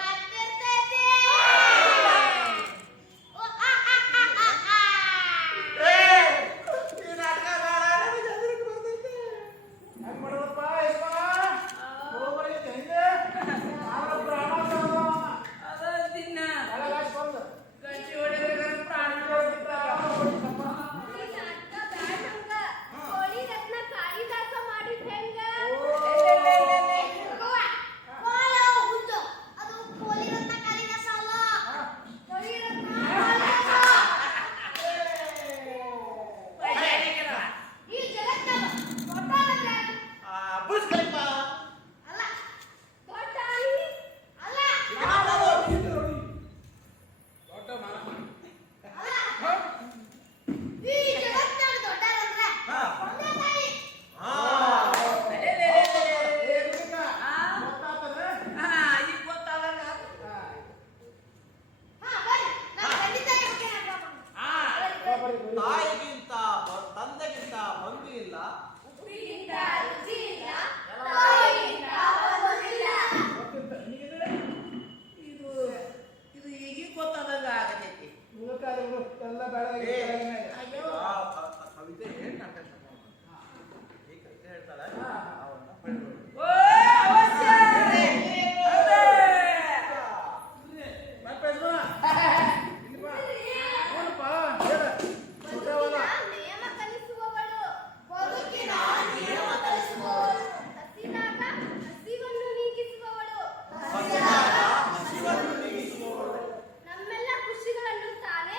ಅಂತಿರ್ತೈತಿ. ಈ ನಾಟಕ ಬೇಡ, ನನಗೆ ಹೆದರಿಕೆ ಬರ್ತೈತೆ. ಹೆಂಗ್ ಮಾಡೋದಪ್ಪ ಯಪ್ಪ? ಬರೋಬ್ಬರಿ ಐತೆ ಹಿಂದೆ. ನಾವೊಬ್ರು ಆಡೋದು. ಅದ ದಿನ ಅಳಗಾಸ್ ಬಂದು. ಗಂಜಿ ಹೊಡೆದ್ರೆ ಪ್ರಾಣ ಈ ನಾಟಕ ಬ್ಯಾಡ ಹಂಗ. ಕೋಳಿ ರತ್ನ ಕಾಳಿದಾಸ ಮಾಡಿದ್ ಹೆಂಗ? ಹೋಗವ್ವ. ಹೋಗ್ಲಾ ಹುಚ್ಚ. ಅದು ಕೋಳಿ ರತ್ನ ಕಾಳಿದಾಸ ಅಲ್ಲ. ಕೋಳಿ ರತ್ನ ಕಾಳಿದಾಸ. ಈ ಜಗತ್ನಾಗ ದೊಡ್ಡವನಂದ್ರ ಯಾರು? Burj Khalifa. ಅಲ್ಲ. ದೊಡ್ಡ ಆಲಿ? ಅಲ್ಲ. ದೊಡ್ಡ ಮಾರಮ್ಮ. ಅಲ್ಲ. ಈ ಜಗತ್ನಾಗ ದೊಡ್ಡವನಂದ್ರ ಒಂದೇ ತಾಯಿ. ಏ ಹುಡುಗ, ಗೊತ್ತಾತದ? ಈಗ ಗೊತ್ತಾದಾಗ ಹಾ ಬರ್ರಿ. ನಾನು ತಂದೆ ತಾಯಿ ಬಗ್ಗೆ ನಾಟಕ ಬರೋಬ್ಬರಿ ಬರೀ. ತಾಯಿಗಿಂತ ತಂದೆಗಿಂತ ಬಂಧು ಇಲ್ಲ. ಉಪ್ಪಿಗಿಂತ ರುಚಿ ಇಲ್ಲ. ತಾಯಿಗಿಂತ ಬಂಧುವಿಲ್ಲ. ಗೊತ್ತಿತ್ತ? ನೀನು ಇದು ಇದು ಈಗೀಗ ಗೊತ್ತಾದಾಗ ಆಗತೈತಿ. ಮೂಲಕ ಅದು ಬಿಡು. ಎಲ್ಲ ಬೇಡ ಅಯ್ಯೋ ಕವಿತೆ ಹೇಳಿ ನಾಟಕ ಈ ಕವಿತೆ ಹೇಳ್ತಾಳೆ ಅವನ್ನ ಹೊಳ್ಬಿಡು. ಓ ಅವಶ್ಯ ಅದೇ. ಮತ್ತೆ ಯಜಮಾನ, ಇಲ್ಲಿ ಬಾ. ಏನಪ್ಪ? ಹೇಳ. ಸುತ್ತವಲ್ಲ. ನಿಯಮ ಕಲಿಸುವವಳು. ಬದುಕಿನ ನಿಯಮ ಕಲಿಸುವವಳು. ಹಸಿದಾಗ ಹಸಿವನ್ನು ನೀಗಿಸುವವಳು. ಹಸಿದಾಗ ಹಸಿವನ್ನು ನೀಗಿಸುವವಳು. ನಮ್ಮೆಲ್ಲ ಖುಷಿಗಳನ್ನು ತಾನೇ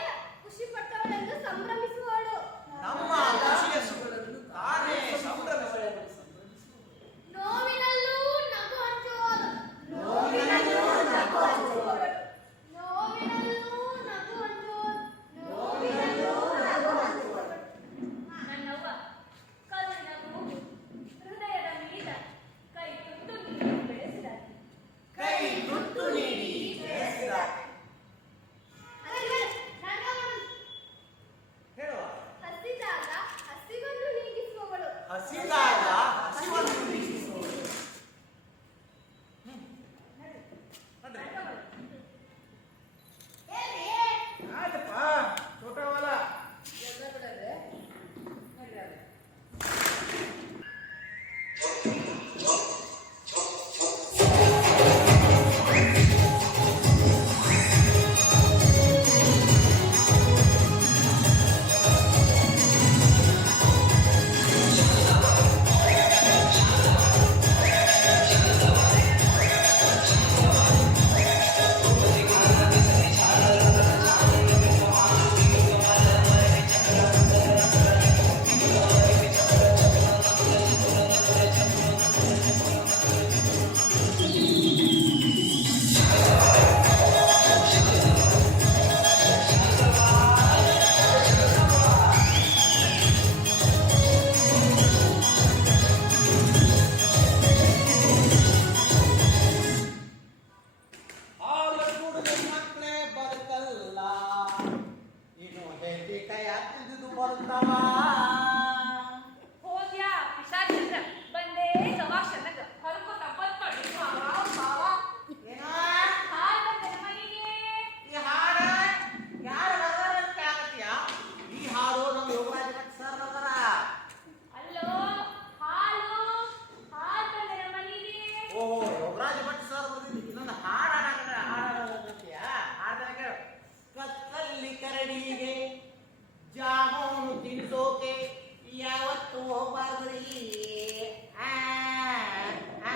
ಇನ್ನು ಹೆಂಡಿ ಕೈ ತಿಂದಿದ್ದು ಬರುತ್ತವ ಹೋಗ್ಯಾ ಪಿಶಾಚಿಂದ್ರ ಬಂದೇ ದವಾಖಾನೆಗ ಹರ್ಕೋತ ಬತ್ಪಡಿ ಏನೋ ಹಾಲ್ ಬಂದೆ ಮನೆಗೆ ಈ ಹಾಡು ಯಾರು ಬರೋರು ಅಂತ ಕೇಳಕತ್ತೀಯ? ಈ ಹಾಡು ನಮ್ಮ ಯೋಗರಾಜ್ ಭಟ್ ಸರ್ ಅದರ. ಅಲ್ಲೋ ಹಾಲು ಹಾಲ್ ಬಂದೆ ಮನೆಗೆ ಓಹೋ ಯೋಗರಾಜ್ ಭಟ್ ಸರ್ ಬರ್ದಿದ್ದು ಇನ್ನೊಂದು ಹಾಡು ಹಾಡಾಡಕತ್ತೀಯ? ಹಾಡ್ತಾನೆ ಕೇಳು. ಕತ್ತಲ್ಲಿ ಕರಡಿಗೆ ಜಾಮೂನು ತಿನ್ಸೋಕೆ ಯಾವತ್ತು ಹೋಗ್ಬಾರ್ದ್ರಿ. ಆ, ಆ.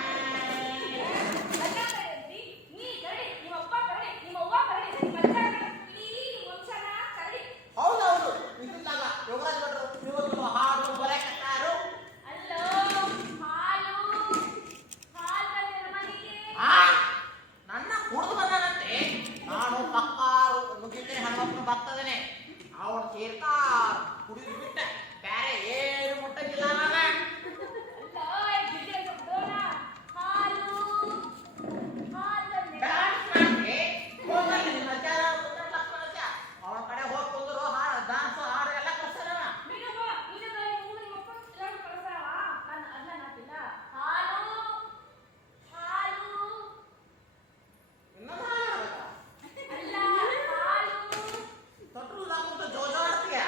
ಅಲ್ಲ ಕರೆದ್ರಿ ನೀ ಕರಡಿ ನಿಮ್ಮ ಅಪ್ಪ ಕರಡಿ ನಿಮ್ಮ ಅವ್ವ ಕರಡಿ ನಿಮ್ಮ ಅಜ್ಜ ಕರಡಿ ಇಡೀ ವಂಶನ ಕರಡಿ ಹೌದೌದು ಇದನ್ನಾಗ ಯೋಗರಾಜ್ ಭಟ್ರು ಇವತ್ತು ಹಾಡು ಬರೆಕತ್ತಾರು. ಅಲ್ಲೋ ಹಾಲು ಹಾಲ್ ಬಂದೆ ಮನೆಗೆ ಆ, ನನ್ನ ಕುಡಿದು ಬಂದಾನಂತೆ. ನಾನು ಪಕ್ಕಾರು ನುಗ್ಗಿದ್ರೆ ಹನುಮಪ್ಪನ ಭಕ್ತದನೆ. ಅವನು ಸೇರ್ತಾ ಕುಡಿದು ಬಿಟ್ಟೆ, ಬೇರೆ ಏನು ಮುಟ್ಟಂಗಿಲ್ಲ ನಾನು. ಅಲ್ಲೋ ಗಿಡ್ಡೆ ದೊಡ್ಡೋಣ ಹಾಲು ಹಾಲ್ ಬಂದೆ ಡ್ಯಾನ್ಸ್ ಮಾಡಿ ಹೋಗಲ್ಲಿ ನಿಮ್ಮ ಅಜ್ಜಾರ ಕೂತ್ರೆ ಲಕ್ಷ್ಮಣಜ್ಜ. ಅವನ ಕಡೆ ಹೋಗಿ ಕುಂದ್ರು ಹಾಡು ಡ್ಯಾನ್ಸ್ ಹಾಡು ಎಲ್ಲ ಕಲ್ಸಲ್ಲ. ನೀನಪ್ಪ ನೀನು ನಿಮ್ಮ ಅಪ್ಪ ಎಲ್ಲರೂ ಕಳ್ಸಾವ ನಾನು ಅಲ್ಲ ನಾಟಿಲ್ಲ ಹಾಲು ಹಾಲು ಇನ್ನೊಂದು ಹಾಡು ಹಾಡ್ಬೇಕಾ? ಅಲ್ಲ ಹಾಲು ತೊಟ್ರು ಕುಂತು ಜೋಜಾಡ್ತೀಯ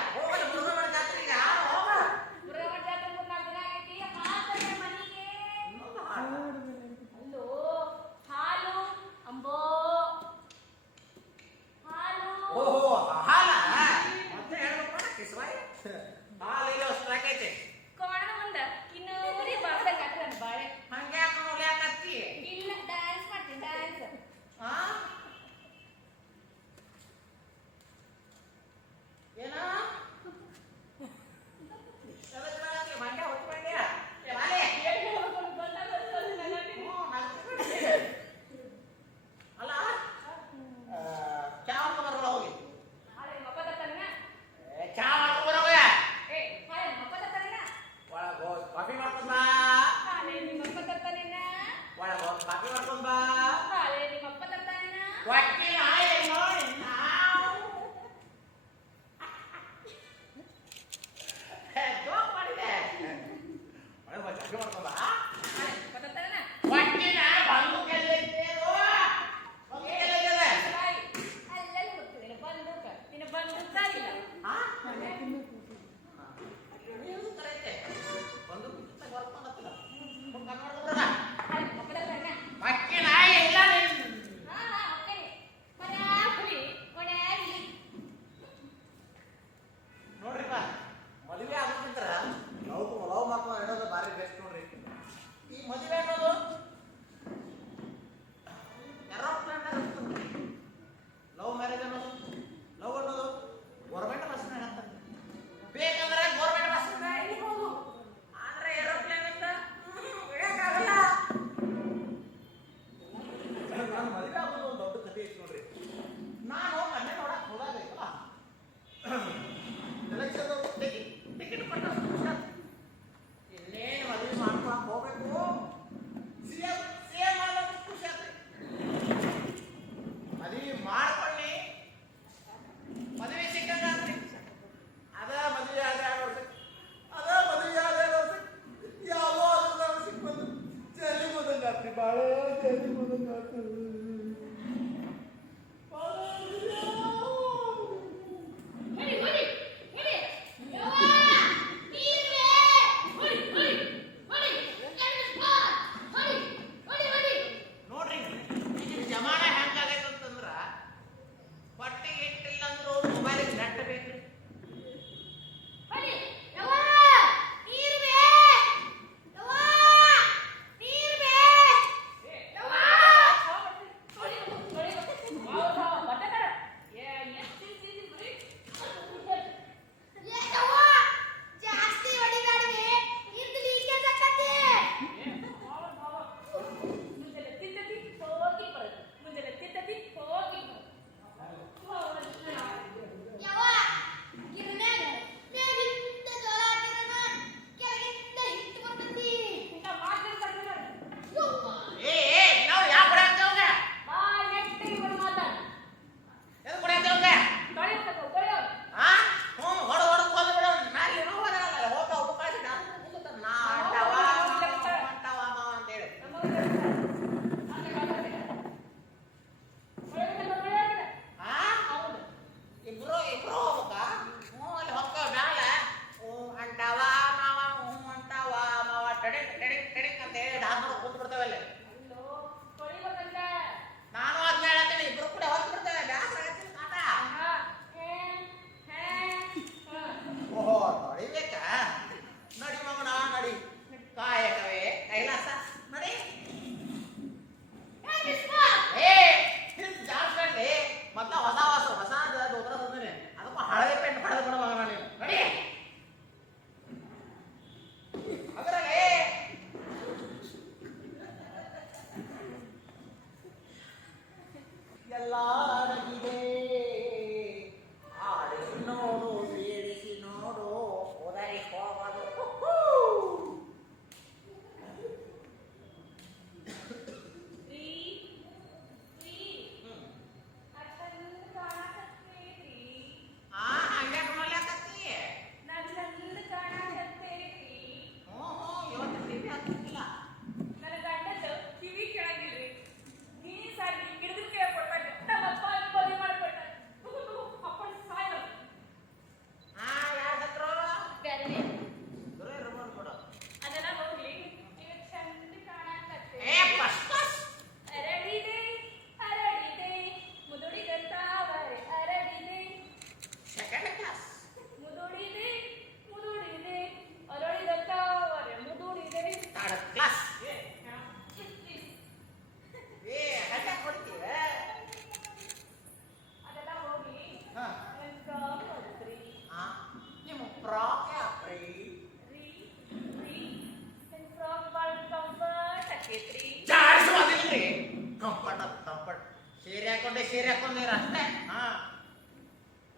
ಒಂದೇ ಸೀರೆ ಹಾಕೊಂಡಿರ ಅಷ್ಟೇ. ಹಾ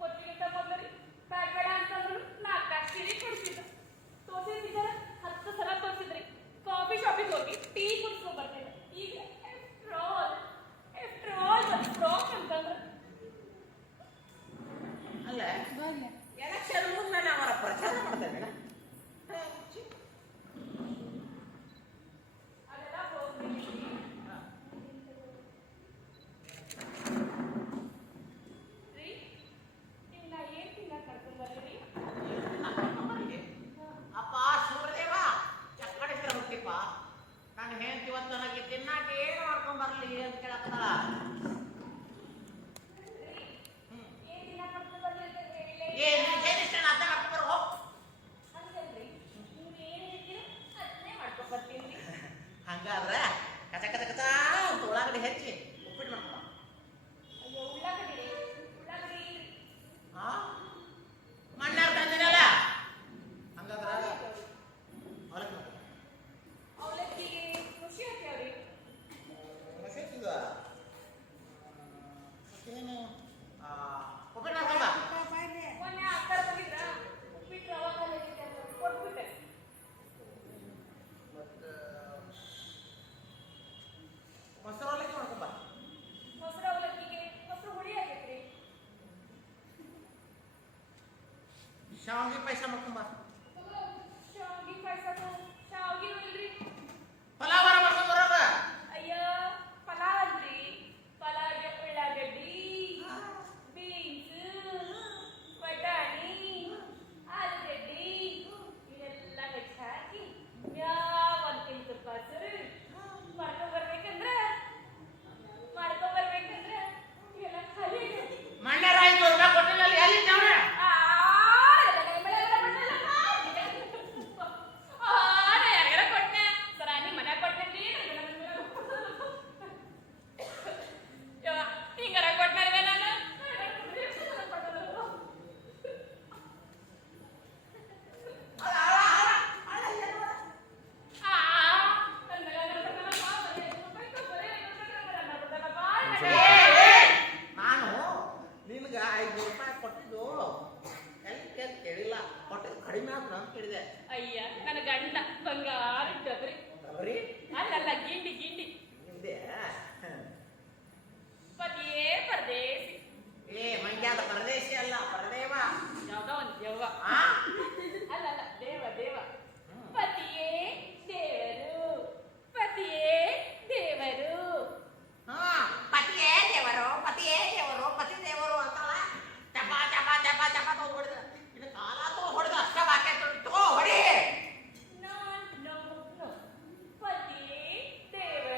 ಒಟ್ಟಿಗೆ ತಗೊಂಡ್ರಿ ಬೇಡ ಬೇಡ ಅಂತಂದ್ರು 4 ಸೀರೆ ಕೊಡ್ತಿದ್ರು. ತೋರಿಸಿದ್ರ 10 ಸಲ ತೋರಿಸಿದ್ರಿ. ಕಾಫಿ ಶಾಪಿಗೆ ಹೋಗಿ ಟೀ ಕುಡಿಸ್ಕೊ ಬರ್ತಿದ್ದೆ. ಈಗ ಒಂದು ಫ್ರಾಕ್ ಅಂತಂದ್ರೆ ಅಲ್ಲ ಎಲೆಕ್ಷನ್ ಮುಗಿದ್ಮೇಲೆ ಅವರ ಪ್ರಚಾರ ಮಾಡ್ತೇವೆ. ಅದೆಲ್ಲ ಹೋಗ್ಬಿಡಿ. ರೀ ನಿಮ್ನ ಏನ್ ತಿನ್ನಕ್ ಕರ್ಕೊಂಡ್ ಬರ್ರಿ? ಅಪ್ಪ ಸೂರ್ಯದೇವ ಚಕ್ಕಡಿಸ್ರ ಹುಟ್ಟಿಪ್ಪ. ನಾನು ಹೆಂಡತಿ ಇವತ್ತು ನನಗೆ ತಿನ್ನಾಕ ಏನು ಮಾಡ್ಕೊಂಡ್ ಬರ್ಲಿ ಅಂತ ಕೇಳತ್ತಲ್ಲ. ಏನ್ ತಿನ್ನಕ್ ಕರ್ಕೊಂಡ್ ಬರ್ಲಿ ಅಂತ ಹೇಳಿಲ್ಲ. ಏನಿಷ್ಟ ಅರ್ಥ ಮಾಡ್ಕೊಂಡ್ ಬರೋ. ಹಂಗಲ್ರಿ, ನೀವ್ ಏನ್ ಹೇಳ್ತೀರೋ ಅದನ್ನೇ ಮಾಡ್ಕೊಂಡ್ ಬರ್ತೀನಿ. ಹಂಗಾದ್ರೆ ಕಚ ಕಚ ಕಚ ಅಂತ ಉಳ್ಳಾಗಡ್ಡಿ ಹೆಚ್ಚಿ ಉಪ್ಪಿಟ್ಟು ಮಾಡ್ಕೊಂಡ. ಅಯ್ಯೋ ಉಳ್ಳಾಗಡ್ಡಿ ಇಲ್ರಿ. ಹಾ ಮಣ್ಣಾರ್ ತಂದಿನಲ್ಲ ಹಂಗಾದ್ರ ಹೊಲಕ್ಕೆ ಮಾಡ್ಕೊಂಡ. ಅವಲಕ್ಕಿಗೆ ಖುಷಿ ಆಗ್ತಾವ್ರಿ. ಮತ್ತೇನು ಉಪ್ಪಿಟ್ಟು ಮಾಡ್ಕೊಂಡ. ಮೊನ್ನೆ ಅಕ್ಕಾರ ಬಂದಿದ್ರ ಉಪ್ಪಿಟ್ಟು ರವಾ ಕಾಲೇಜಿಗೆ ಅಂತ ಕೊಟ್ಬಿಟ್ಟೆ. ಮತ್ತೆ ಮೊಸರು ಅವಲಕ್ಕಿ ಮಾಡ್ಕೊಂಬ. ಮೊಸರು ಅವಲಕ್ಕಿಗೆ ಮೊಸರು ಹುಳಿ ಆಗೈತ್ರಿ. ಶಾವಿಗೆ ಪಾಯಸ ಮಾಡ್ಕೊಂಬ. ಶಾವ್ಗಿ ಪಾಯ್ಸದು ಶಾವ್ಗಿನೂ ಇಲ್ರಿ. ಪಲಾವರ ಮಾಡ್ಕೊಂಡ್ ಬರೋದ. ಅಯ್ಯೋ ಪಲಾವ್ ಅಲ್ರಿ. ಪಲಾವ್ಗೆ ಉಳ್ಳಾಗಡ್ಡಿ, ಬೀನ್ಸ್, ಬಟಾಣಿ, ಆಲೂಗಡ್ಡಿ ಇದೆಲ್ಲ ಹೆಚ್ಚು ಹಾಕಿ ಮ್ಯಾವ್ ಅಂತಿನ ತುಪ್ಪ ಸುರಿ ಮಾಡ್ಕೊಂಡ್ಬರ್ಬೇಕಂದ್ರೆ ಇವೆಲ್ಲ ಖಾಲಿ ಆಗೈತಿ. ಮಣ್ಣಾರ 500 ರೂಪಾಯಿ ಕೊಟ್ಟಿನಲ್ಲಿ ಎಲ್ಲಿ ತವಣ. ಯಾರ್ಯಾರ ಕೊಟ್ಟೆ ಸರ ನಿಮ್ಮ ಮನ್ಯಾಗ ಕೊಟ್ಟೇನ್ರಿ. ಹಿಂಗಾರ ಕೊಟ್ಟನಲ್ವೇ ನಾನು. ನಾನು ನಿನ್ಗೆ 500 ರೂಪಾಯಿ ಕೊಟ್ಟಿದ್ದು ಎಲ್ಲಿ ಕೇಳಿಲ್ಲ. ಕೊಟ್ಟಿದ್ದು ಕಡಿಮೆ ಆದ್ರು ಅಂತ ಕೇಳಿದೆ. ಅಯ್ಯ ನನ್ನ ಗಂಡ ಬಂಗಾರ ಇಟ್ಟದ್ರಿ. ಬರೀ ಅಲ್ಲಲ್ಲ ಗಿಂಡಿ ನಿಂದೆ ಪತಿಯೇ ಪರದೇಸಿ. ಮಂಡ್ಯದ ಪರದೇಶಿ ಅಲ್ಲ ಪರದೇವ. ಯಾವ್ದೋ ಒಂದ್ ದೆವ್ವ. ಆ? ಅಲ್ಲಲ್ಲ ದೇವ ಪತಿಯೇ ದೇವರು. ಪತಿಯೇ ದೇವರು. ಹಾ ಪತಿಯೇ ದೇವರು ಪತಿ ದೇವರು ಅಂತಲ್ಲ. ಚಪ ಚಪ ಚಪ ಚಪ ತಗೊಂಡು ಹೊಡೆದ. ಇದು ಕಾಲ ತಗೊಂಡು ಹೊಡೆದ ಅಷ್ಟ ಬಾಕಿ ತಗೋ ಹೊಡಿ. ನೋ ಪತಿಯೇ ದೇವರು.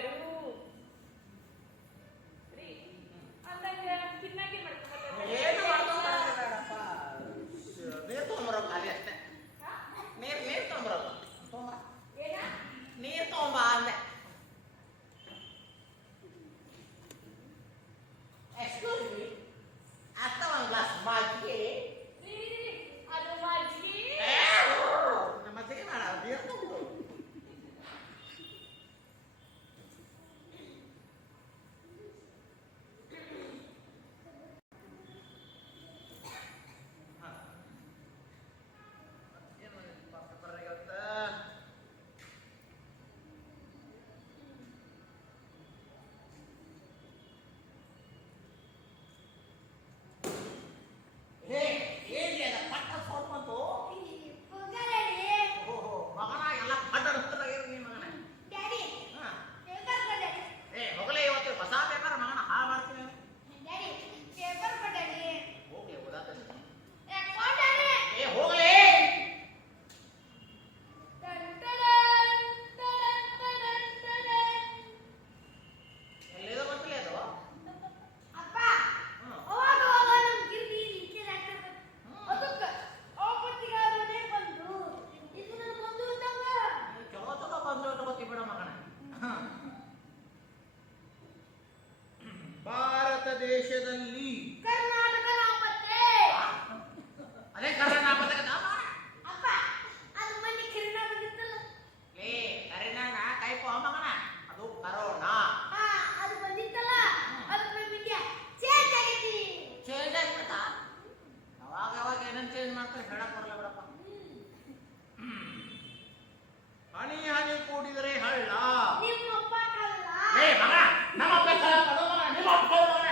ಏನಂತ ಹೇಳಕ್ ಬರಲ್ಲ ಬಿಡಪ್ಪ. ಹನಿ ಹನಿ ಕೂಡಿದರೆ ಹಳ್ಳ. ನಿಮ್ಮಪ್ಪ ಕಳ್ಳ. ಏ ಮಗ, ನಮ್ಮಪ್ಪ ಕಳ್ಳ ಕಣೋ ಮಗ, ನಿಮ್ಮಪ್ಪ ಕಳ್ಳ ಮಗ.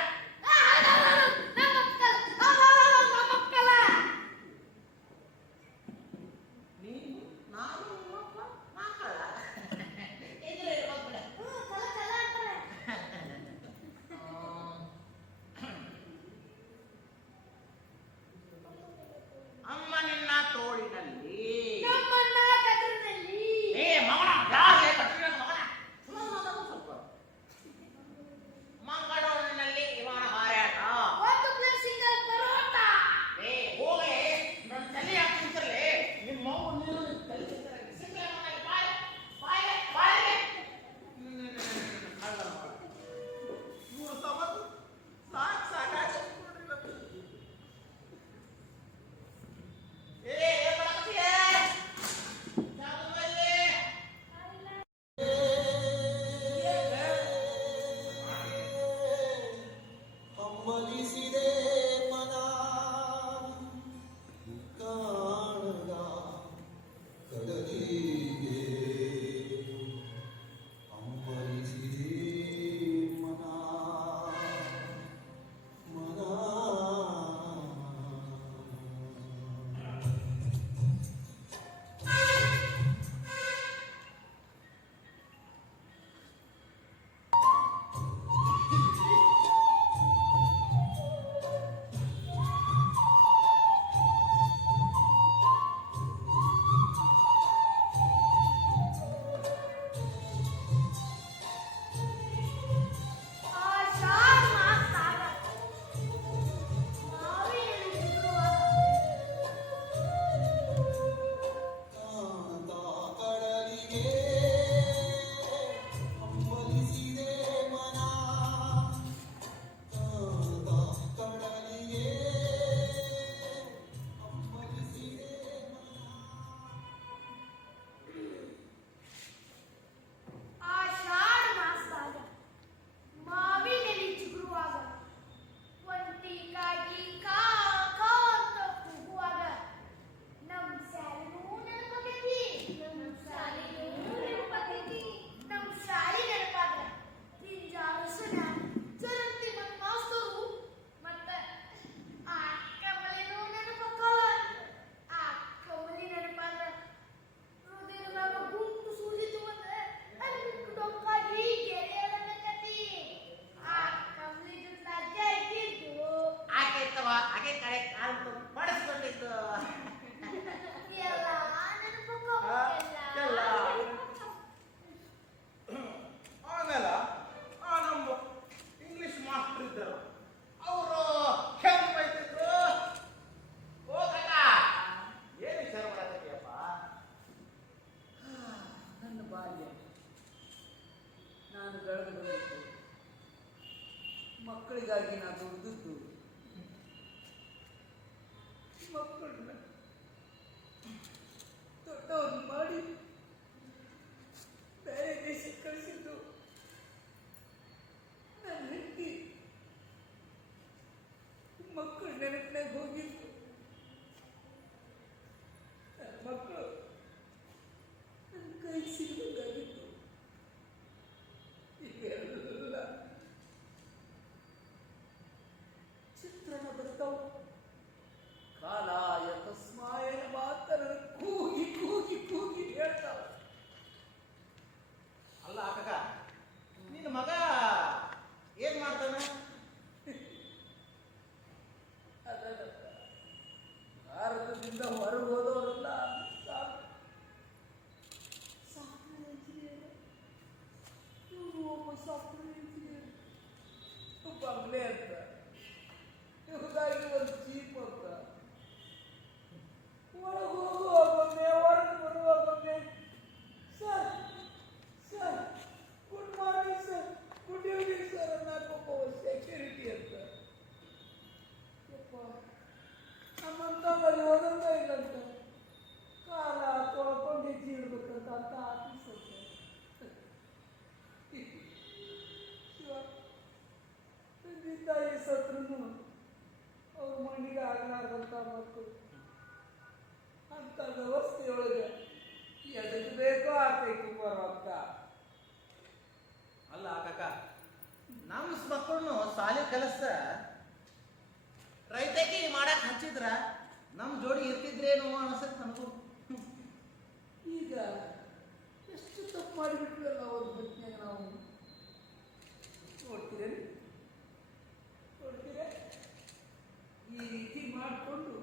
ನಮ್ಮಪ್ಪ ಕಳ್ಳ. ನೀನು ನಾನು ನಿಮ್ಮಪ್ಪ ನಾ ಕಳ್ಳ. ಎದುರು ಇರ್ಬೋದು ಬಿಡ. ಕಳ್ಳ ಅಂತಾರೆ. ಅಮ್ಮ ನಿನ್ನ ತೋಳಿನಲ್ಲಿ. ನಮ್ಮಣ್ಣ ಕಟರ್ನಲ್ಲಿ. ಏ ಮಗನ, ಯಾರೇ ಕಟ್ಟಿರೋ ಮಗನ? ಸ್ವಲ್ಪ ಮಂಗಳೂರಿನಲ್ಲಿ ವಿಮಾನ ಹಾರಾಟ. ಒಂದು ಪ್ಲೇಟ್ ಸಿಂಗಲ್ ಪರೋಟ. ಏ ಹೋಗಿ ನನ್ನ ತಲೆ ಹಾಕ್ತಿರ್ಲಿ. ನಿಮ್ಮ ಮಗು ನೀನು ತಲೆ ಸಿಂಗಲ್ ಬಾಯ್ ಬಾಯ್ ಬಾಯ್. ಇವ್ರು ಸಮತ್ತು ಸಾಕಾಗಿ ಏ ಮಾಡಕತ್ತೀಯ? ಚಾಲು ಮಾಡಿ. ಹಮ್ಮಲಿಸಿದೆ ಮನ ಕಾಣದ ಕಡಲಿಗೆ ಹಮ್ಮಲಿಸಿದೆ ಮನ ಮನ ಆಷಾಢ ಮಾಸಾಗ ಮಾವಿನ ಕಾಣದ ಕಡಲಿಗೆ ಹಮ್ಮಲಿಸಿದೆ ಮನ ಕಾಣದ ಕಡಲಿಗೆ ಹಮ್ಮಲಿಸಿದೆ ಆಷಾಢ ಮಾಸಾಗ ಮಾವಿನೆಲೆ ಚಿಗುರುವಾಗ ಒಂಟಿಗಾಗಿ ಕಾ ಕಾ ಅಂತ ಕೂಗುವಾಗ ನಮ್ ಶಾಲೆನೂ ನೆನಪಾಗೈತಿ. ನಮ್ ಶಾಲೆ ನೆನಪಾದ್ರ ಪಿಂಜಾರಸನ ಚರಂತಿ ಮತ್ ಮಾಸ್ತರು ಮತ್ತ ಆ ಕಮಲಿನೂ ನೆನಪಾಕವ. ಆ ಕಮಲಿ ನೆನಪಾದ್ರ ಹೃದಯದಾಗ ಗುಂಟು ಸುಳಿತು ಮತ್ತೆ ಅಲ್ಲಿ ಡೊಂಕಾಗಿ ಗೆರೆಯಲಕತ್ತಿ. ಆ ಕಮಲಿ ಜೊತೆ ಅಜ್ಜ ಇದ್ದಿದ್ದು ಆಕೆ ಇತ್ತವ, ಆಕೆ ಕಡೆ ಕಾಲು ಪಡಿಸ್ಕೊಂಡಿದ್ದು. ಎಲ್ಲ ನೆನಪಾಕವ. ಎಲ್ಲ. ಆಮೇಲೆ ನಮ್ಮ ಇಂಗ್ಲಿಷ್ ಮಾಸ್ಟರ್ ಇದ್ದರು. ಅವರು ಹೆಂಗ್ ಬೈತಿದ್ರು? ಓ ಕಕ್ಕ, ಏನು ವಿಚಾರ ಮಾಡಕತ್ತೀಯಪ್ಪ? ನನ್ನ ಬಾಲ್ಯ ನಾನು ಬೆಳೆದು ಬಂದಿದ್ದು ಮಕ್ಕಳಿಗಾಗಿ ನಾನು ದುಡಿದದ್ದು ಮಕ್ಕಳನ್ನ ದೊಡ್ಡವ್ರನ್ನ ಮಾಡಿ ಬೇರೆ ದೇಶಕ್ಕೆ ಕಳಿಸಿದ್ದು ನನ್ನ ಹೆಂಡತಿ ಮಕ್ಕಳು ನೆನಪಿನಾಗ ಹೋಗಿದ್ದು ನನ್ನ ಮಕ್ಕಳು ನನ್ನ ಕೈ ಸಿಗಬೇಕಾಗಿತ್ತು. ಈಗೆಲ್ಲ ಚಿತ್ರಣ ಬರ್ತಾವ. ಕಾಲಾಯ ತಸ್ಮಾಯನ ಮಾತರ ಕೂಗಿ ಕೂಗಿ ಕೂಗಿ ಹೇಳ್ತಾವ. ಅಲ್ಲ ಕಕ್ಕ, ನಿನ್ನ ಮಗ ಏನ್ ಮಾಡ್ತಾನೆ? ಅದಲ್ಲ ಭಾರತದಿಂದ ಹೊರಗೆ ಹೋದವರೆಲ್ಲ ಸಾಫ್ಟ್ವೇರ್ ಇಂಜಿನಿಯರ್. ಇವರು ಒಬ್ಬ ಸಾಫ್ಟ್ವೇರ್ ಇಂಜಿನಿಯರ್, ಬಂಗ್ಲೆ ಅಂತ, ಇವ್ರಿಗಾಗಿ ಒಂದು ಜೀಪ್ ಅಂತ. ಒಳಗೆ ಹೋಗುವ ಬಂದೆ, ಹೊರಗೆ ಬರುವ ಬಂದೆ. Sir sir good morning sir, good evening sir ಅನ್ನೋಕೊಬ್ಬ ಸೆಕ್ಯೂರಿಟಿ ಅಂತ. ಯಪ್ಪ, ನಮ್ಮಂತಲ್ಲಿ ಓದಂಗ ಇಲ್ಲಂತ. ಕಾಲ ತೊಳ್ಕೊಂಡು ಹೆಜ್ಜೆ ಇಡ್ಬೇಕಂತ ಅಂತ ಆಫೀಸ್ ಅಂತ. ಶಿವ, ತಂದೆ ತಾಯಿ ಸತ್ರು ಅವ್ರ ಮಣ್ಣಿಗೆ ಆಗಲಾರ್ದಂಥ ಮಕ್ಕಳು ಅಂತ ವ್ಯವಸ್ಥೆಯೊಳಗೆ ಎದಕ್ಕೆ ಬೇಕೋ ಆಗ್ತೈತಿ ರೊಕ್ಕ. ಅಲ್ಲ ಕಾಕ, ನಮ್ಮ ಮಕ್ಕಳನ್ನು ಸಾಲಿ ಕಲಿಸ್ತ ರೈತಕಿ ಮಾಡಕ್ ಹಚ್ಚಿದ್ರ ನಮ್ಮ ಜೋಡಿ ಇರ್ತಿದ್ರೇನು ಅನ್ಸತ್ ನನಗೂ. ಈಗ ಎಷ್ಟು ತಪ್ಪು ಮಾಡಿಬಿಟ್ವಲ್ಲ ಅವ್ರ ಬದುಕಿನಾಗ ನಾವು. ನೋಡ್ತೀರೇನು ನೋಡ್ತೀರ ಈ ರೀತಿ ಮಾಡಿಕೊಂಡು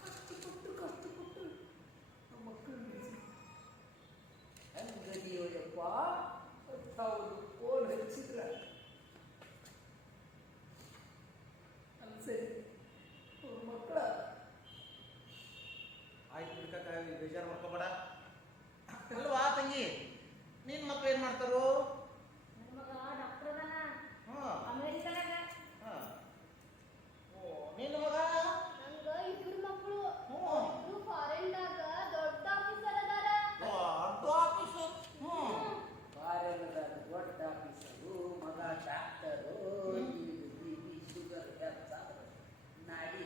ಕಷ್ಟಪಟ್ಟು ನಮ್ಮ ಮಕ್ಕಳು ಹಂಗದಿಯೋಯಪ್ಪ. ಹೌದು, ಫೋನ್ ಹಚ್ಚಿದ್ರ ಅಲ್ಲಿ ಸರಿ ಅವ್ರ ಮಕ್ಕಳ ಆಯ್ತು ಬಿಡಿ ಕಾಕ, ಬೇಜಾರು ಮಾಡ್ಕೋಬೇಡ. ಅಲ್ವಾ ತಂಗಿ, ನಿನ್ ಮಕ್ಳು ಏನ್ ಮಾಡ್ತಾರೋ? ನನ್ನ ಮಗ ಡಾಕ್ಟರ್ ಅದಾನ ಹಾ ಅಮೆರಿಕದಾಗ. ಹಾ. ಓ, ನಿನ್ನ ಮಗ? ನಂಗ ಇಬ್ರು ಮಕ್ಕಳು. ಹ್ಮ್. ಇಬ್ರು ಫಾರಿನ್ದಾಗ ದೊಡ್ಡ ಆಫೀಸರ್ ಅದಾರ. ದೊಡ್ಡ ಆಫೀಸರ್. ಬಾರೆಲ್ಲದ ದೊಡ್ಡ ಆಫೀಸರು, ಮಗ ಡಾಕ್ಟರು, ಶುಗರ್ ನಾಡಿ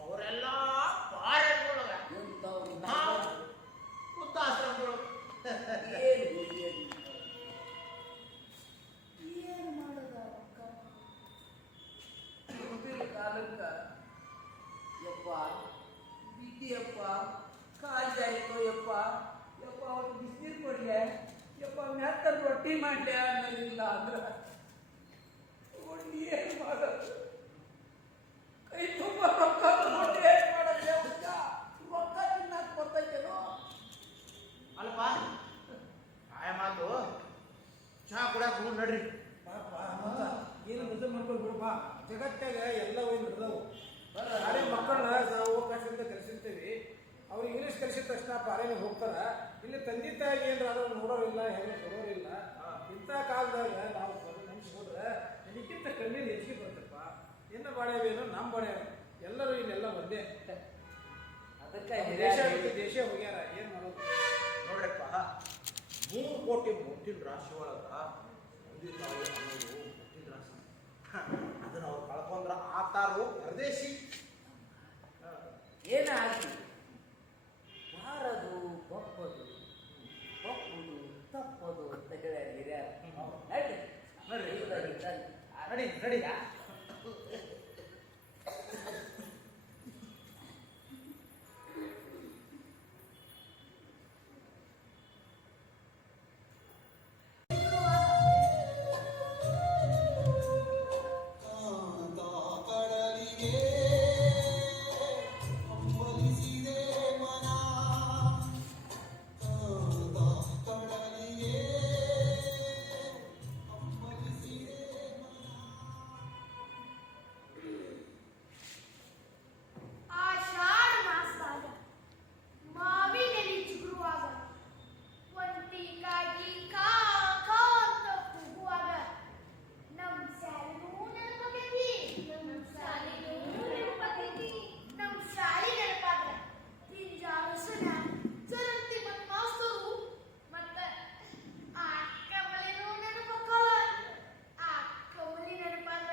ಅವರೆಲ್ಲ ಪಾರೆಗಳೊಳಗ ಎಂಥವ್ರು ನಾವು ವೃದ್ಧಾಶ್ರಮದೊಳಗ. ಏನು ಮಾಡೋದ ಅಕ್ಕ? ಮುಂದಿನ ಕಾಲಕ್ಕ ಯಪ್ಪ ಬಿಟ್ಟಿಯಪ್ಪ, ಕಾಲ್ ಜಾಯ್ಕೋ ಯಪ್ಪ, ಯಪ್ಪ ಅವ್ರು ಬಿಸಿನೀರು ಕೊಡ್ಲೆ, ಯಪ್ಪ ಮೆತ್ತ ರೊಟ್ಟಿ ಮಾಡ್ಲೆ ಅನ್ನೋದಿಲ್ಲ ಅಂದ್ರೆ ಏನು ಮಾಡೋದು? ಕೈ ತುಂಬ ರೊಕ್ಕ ತಗೊಂಡು ಏನು ಮಾಡೋದು? ರೊಕ್ಕ ತಿನ್ನಕ್ ಬರ್ತೈತೇನೋ? ಅಲ್ಪ ಆಯ ಮಾತು ಚಹಾ ಕುಡಿಯಾಕ ಹೋಗ್ ನಡ್ರಿ. ಪಾಪ ಮತ್ತ ಏನು ಬದಲು ಮಾಡ್ಕೊಂಡು ಬಿಡಪ್ಪ. ಜಗತ್ತಾಗ ಎಲ್ಲ ಹೋಗಿ ನಡೆದವು. ನಾಳೆ ಮಕ್ಕಳನ್ನ ನಾವು ಅವಕಾಶದಿಂದ ಕಲಿಸಿರ್ತೀವಿ. ಅವ್ರು ಇಂಗ್ಲೀಷ್ ಕಲಿಸಿದ ತಕ್ಷಣ ಪಾರೇನಿಗೆ ಹೋಗ್ತಾರ. ಇಲ್ಲಿ ತಂದೆ ತಾಯಿಗೆ ಏನಾದ್ರು ನೋಡೋರಿಲ್ಲ, ಹೆಂಗೆ ಕೊಡೋರಿಲ್ಲ. ಇಂಥ ಕಾಲದಾಗ ನಾವು ನೆನೆಸ್ಕೊಂಡ್ರೆ ಇದಕ್ಕಿಂತ ಕಣ್ಣೀರು ಹೆಚ್ಚಿಗೆ ಬರ್ತಪ್ಪ. ಏನ ಬಾಳ್ಯಾವೇನೋ ನಮ್ಮ ಬಾಳ್ಯಾವ ಎಲ್ಲರೂ ಇಲ್ಲೆಲ್ಲ ಒಂದೇ. ಅದಕ್ಕೆ ದೇಶ ಬಿಟ್ಟು ದೇಶ ಹೋಗ್ಯಾರ, ಏನ್ ಮಾಡೋದು? ನೋಡ್ರಪ್ಪ, 3 ಕೋಟಿ ಮುಟ್ಟಿನ ರಾಶಿ ಒಳಗ ತಂದೆ ತಾಯಿ ಅನ್ನೋದು ಮುಟ್ಟಿನ ರಾಶಿ. ಅದನ್ನ ಅವ್ರು ಕಳ್ಕೊಂಡ್ರ ಆತಾರು ಪರದೇಶಿ. ಏನಾಗಿ ಬಾರದು ಬಪ್ಪದು ಬಪ್ಪುದು ತಪ್ಪದು ಅಂತ ಹೇಳ್ಯಾರ ಹಿರಿಯರು. ನಡ್ರಿ ನಡ್ರಿ. ನಡಿ ನಡಿ. ಆಷಾಢ ಮಾಸದಾಗ ಮಾವಿನೆಲೆ ಚಿಗುರುವಾಗ ಒಂಟಿಗಾಗಿ ಕಾ ಕಾ ಅಂತ ಕೂಗುವಾಗ ನಮ್ ಶಾಲೆನೂ ನೆನಪಾಕೈತಿ. ನಮ್ ಶಾಲಿ ನೆನಪಾದ್ರ ಪಿಂಜಾರಸನ ಜರಂತಿ ಮತ್ ಮಾಸ್ತರು ಮತ್ತ ಆ ಕಮಲಿನೂ ನೆನಪಾಕವ. ಆ ಕಮಲಿ ನೆನಪಾದ್ರ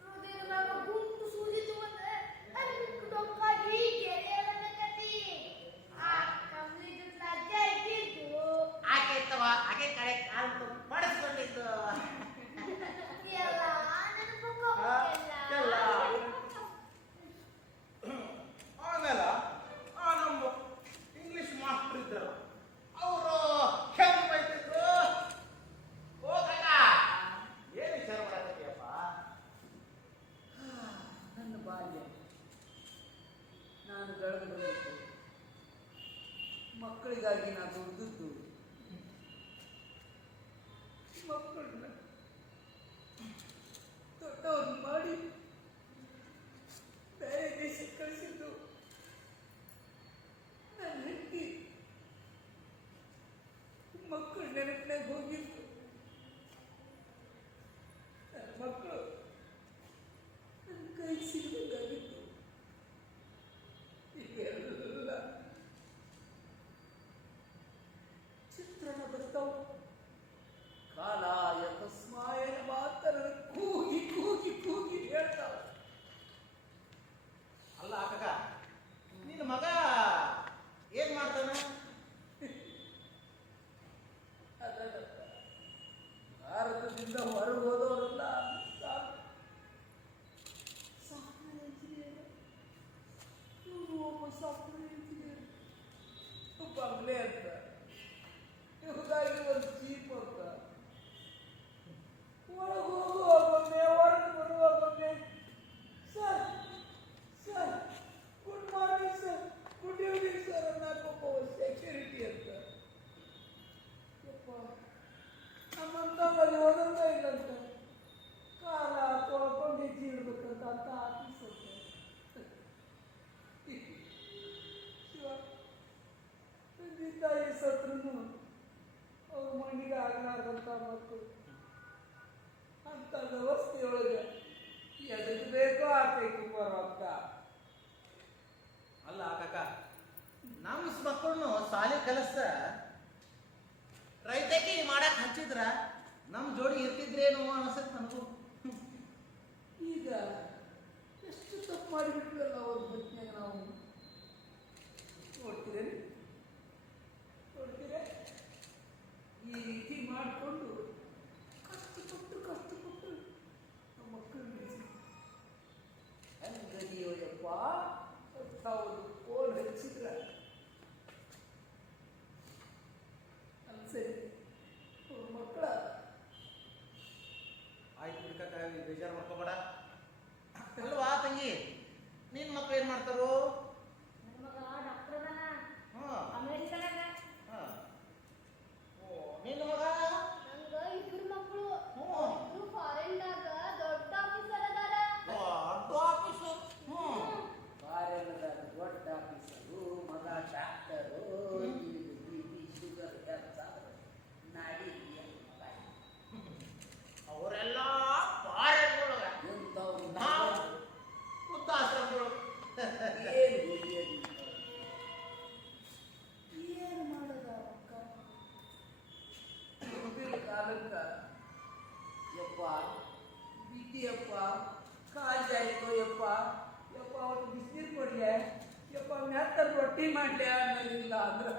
ಹೃದಯದಾಗ ಗುಂಟು ಸೂಜಿತು ಒಂದ ಡೊಕ್ಕಾಗಿ ಗೆರೆಯಲಕತ್ತಿ. ಆ ಕಮಲಿ ಜೊತೆ ಅಜ್ಜ ಇದ್ದಿದ್ದು ಆಕೆ ಇತ್ತವ, ಆಕೆ ಕಡೆ ಕಾಲು ಪಡಿಸ್ಕೊಂಡಿದ್ದು. ಎಲ್ಲ ನೆನಪಕ್ಕವ. ಎಲ್ಲ. ಆಮೇಲೆ ನಮ್ಮ ಇಂಗ್ಲಿಷ್ ಮಾಸ್ಟರ್ ಇದ್ದರು, ಅವರು ಹೆಂಗ್ ಬೈತಿದ್ರು. ಓ ಕಾಕ, ಏನ್ ವಿಚಾರ ಮಾಡಕತ್ತೀಯಪ್ಪ? ನನ್ನ ಬಾಲ್ಯ ನಾನು ಬೆಳೆದು ಬಂದಿದ್ದು ಮಕ್ಕಳಿಗಾಗಿ ನಾನು ದುಡಿದದ್ದು. ಮಕ್ಕಳನ್ನ ದೊಡ್ಡವ್ರು ಮಾಡಿ ಬೇರೆ ದೇಶಕ್ಕೆ ಕಳಿಸಿದ್ದು ನನ್ನ ಹೆಂಡತಿ. ಮಕ್ಕಳು ನೆನಪಿನಾಗ ಹೋಗಿದ್ದು ನನ್ನ ಮಕ್ಕಳು ನನ್ನ ಕೈ ಸಿಗಬೇಕಾಗಿತ್ತು. ಈಗೆಲ್ಲ ಚಿತ್ರಣ ಬರ್ತಾವ. ಕಾಲ ಯಥ ಸಾಫ್ಟ್ವೇರ್ ಇಂಜಿನಿಯರ್, ಬಂಗ್ಲೆ ಅಂತ, ಇವ್ರಿಗಾಗಿ ಒಂದು ಜೀಪ್ ಅಂತ. ಒಳಗೆ ಹೋಗುವಾಗೊಮ್ಮೆ ಹೊರಗೆ ಬರುವಾಗೊಮ್ಮೆ sir sir good morning sir, good evening sir ಅನ್ನೋಕೊಬ್ಬ ಸೆಕ್ಯೂರಿಟಿ ಅಂತ. ಯಪ್ಪ, ನಮ್ಮಂತವಲ್ಲಿ ಓದೋದ ಇಲ್ಲಂತ, ಕಾಲ ತೊಳ್ಕೊಂಡು ಹೆಜ್ಜೆ ಇಡ್ಬೇಕಂತ ಅಂತ ಆಫೀಸ್ ಅಂತ. ಶಿವ, ತಂದೆ ತಾಯಿ ಸತ್ರು ಅವ್ರ ಮಣ್ಣಿಗೆ ಆಗಲಾರ್ದಂಥ ಮಕ್ಕಳು ಅಂತ ವ್ಯವಸ್ಥೆಯೊಳಗೆ ಎದಕ್ಕೆ ಬೇಕೋ ಆಗ್ಬೇಕು ಬರೋಕ್ಕ. ಅಲ್ಲ ಕಾಕ, ನಮ್ಮ ಮಕ್ಕಳನ್ನು ಶಾಲೆ ಕಲಿಸ ರೈತಕಿ ಮಾಡಕ್ ಹಚ್ಚಿದ್ರ ನಮ್ಮ ಜೋಡಿ ಇರ್ತಿದ್ರೇನು ಅನ್ಸತ್ ನನಗೂ. ಈಗ ಎಷ್ಟು ತಪ್ಪು ಮಾಡಿಬಿಟ್ವಲ್ಲ ಅವ್ರ ಹೊತ್ತಿನಾಗ ನಾವು. ನೋಡ್ತೀರೇನು, ನೋಡ್ತೀರ ಈ ರೀತಿ ಮಾಡಿಕೊಂಡು ಕಷ್ಟಪಟ್ಟು ನಮ್ಮ ಮಕ್ಕಳು ಬೆಳೆಸಿ ಹೆಂಗದಿಯೋಯಪ್ಪ ತಾವು ಫೋನ್ ಹಚ್ಚಿದ್ರ ಅನ್ಸರಿ ಅವ್ರ ಮಕ್ಕಳ. ಆಯ್ತು ಬಿಡ್ಕಾಕ, ಬೇಜಾರು ಮಾಡ್ಕೋಬೇಡ. ಅಲ್ವಾ ತಂಗಿ, ನಿನ್ ಮಕ್ಳು ಏನ್ ಮಾಡ್ತಾರೋ? ನನ್ನ ಮಗ ಡಾಕ್ಟರ್ ಅದಾನ ಹಾ ಅಮೆರಿಕದಾಗ. ಹಾ. ಓ, ನಿನ್ನ ಮಗ? ನಂಗ ಇಬ್ರು ಮಕ್ಕಳು, ಹ್ಞೂ. ಇಬ್ರು ಫಾರಿನ್ದಾಗ ದೊಡ್ಡ ಆಫೀಸರ್ ಅದಾರ. ದೊಡ್ಡ ಆಫೀಸರ್. ಕಾರ್ಯಾಲಯದಾಗ ದೊಡ್ಡ ಆಫೀಸರು, ಮಗ ಡಾಕ್ಟರು, ಬಿ.ಪಿ ಶುಗರ್ ನಾಡಿ ಅವರೆಲ್ಲ ಪಾರೆಗಳೊಳಗ, ಎಂಥವ್ರು ನಾವು ವೃದ್ಧಾಶ್ರಮದೊಳಗ. ಏನು ಮಾಡೋದ ಅಕ್ಕ? ಮುಂದಿನ ಕಾಲಕ್ಕ ಯಪ್ಪ ಬಿದ್ದಿಯಪ್ಪ, ಕಾಲು ಜಾಯ್ಕೋ ಯಪ್ಪ, ಯಪ್ಪ ಅವ್ರು ಬಿಸಿನೀರು ಕೊಡ್ಲೆ, ಯಪ್ಪ ಮೆತ್ತಲ್ಲಿ ರೊಟ್ಟಿ ಮಾಡ್ಲೆ ಅನ್ನೋದಿಲ್ಲ ಅಂದ್ರೆ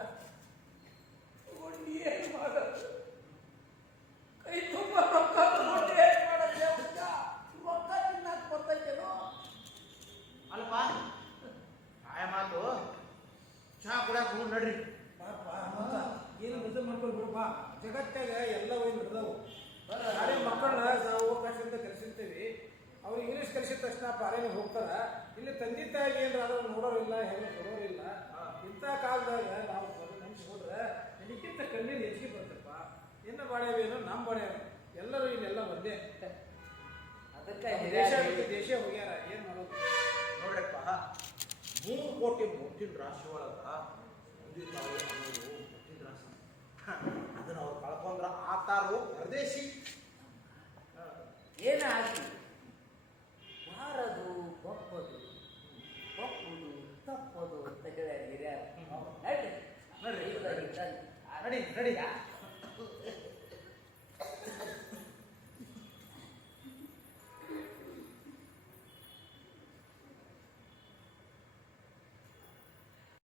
ಏನು ಮಾಡೋದು? ಕೈ ತುಂಬ ರೊಕ್ಕ ತಗೊಂಡು ಏನು ಮಾಡೋದು? ರೊಕ್ಕ ತಿನ್ನಕ್ಕೆ ಬರ್ತೈತೇನೋ? ಅಲ್ಪ ಆಯ ಮಾತು ಚಹಾ ಕುಡಿಯಾಕ ಹೋಗಿ ನಡ್ರಿ. ಪಾಪ ಮತ್ತ ಏನು ಗದ್ದಲ ಮಾಡ್ಕೊಂಡು ಬಿಡಪ್ಪ. ಜಗತ್ತಾಗ ಎಲ್ಲ ಒಯ್ದು ನಡೆದವು. ನಾಳೆ ಮಕ್ಕಳನ್ನ ನಾವು ಅವಕಾಶದಿಂದ ಕಲಿಸಿರ್ತೀವಿ. ಅವ್ರು ಇಂಗ್ಲೀಷ್ ಕಲಿಸಿದ ತಕ್ಷಣ ಪಾರೇನಿಗೆ ಹೋಗ್ತಾರ. ಇಲ್ಲಿ ತಂದೆ ತಾಯಿಗೆ ಏನಾರ ಆದ್ರೂ ನೋಡೋರಿಲ್ಲ, ಹೆಣ್ಣು ಕೊಡೋರಿಲ್ಲ. ಇಂಥ ಕಾಲದಾಗ ನಾವು ನೆನ್ಸ್ಕೊಂಡ್ರೆ ಇದಕ್ಕಿಂತ ಕಣ್ಣೀರು ಹೆಚ್ಚಿಗೆ ಬರ್ತಪ್ಪ. ಏನು ಬಾಳ್ಯಾವೇನೋ ನಮ್ಮ ಬಾಳ್ಯಾವ, ಎಲ್ಲರೂ ಇಲ್ಲೆಲ್ಲ ಒಂದೇ. ಅದಕ್ಕೆ ದೇಶ ಬಿಟ್ಟು ದೇಶ ಹೋಗ್ಯಾರ, ಏನು ಮಾಡೋದು? ನೋಡ್ರಪ್ಪ, 3 ಕೋಟಿ ಮುತ್ತಿನ ರಾಶಿ ಒಳಗ ತಂದೆ ತಾಯಿ ಅನ್ನೋದು ಮುತ್ತಿನ ರಾಶಿ. ಅದನ್ನ ಅವ್ರು ಕಳ್ಕೊಂಡ್ರ ಆತಾರು ಪರದೇಶಿ. ಏನಾಗಿ ಮಾರದು ಬಪ್ಪದು ಬಪ್ಪುದು ತಪ್ಪದು ಅಂತ ಹೇಳ್ಯಾರ ಹಿರಿಯರು. ನಡ್ರಿ ನಡ್ರಿ, ನಡ್ರಿ ನಡಿ ನಡಿ.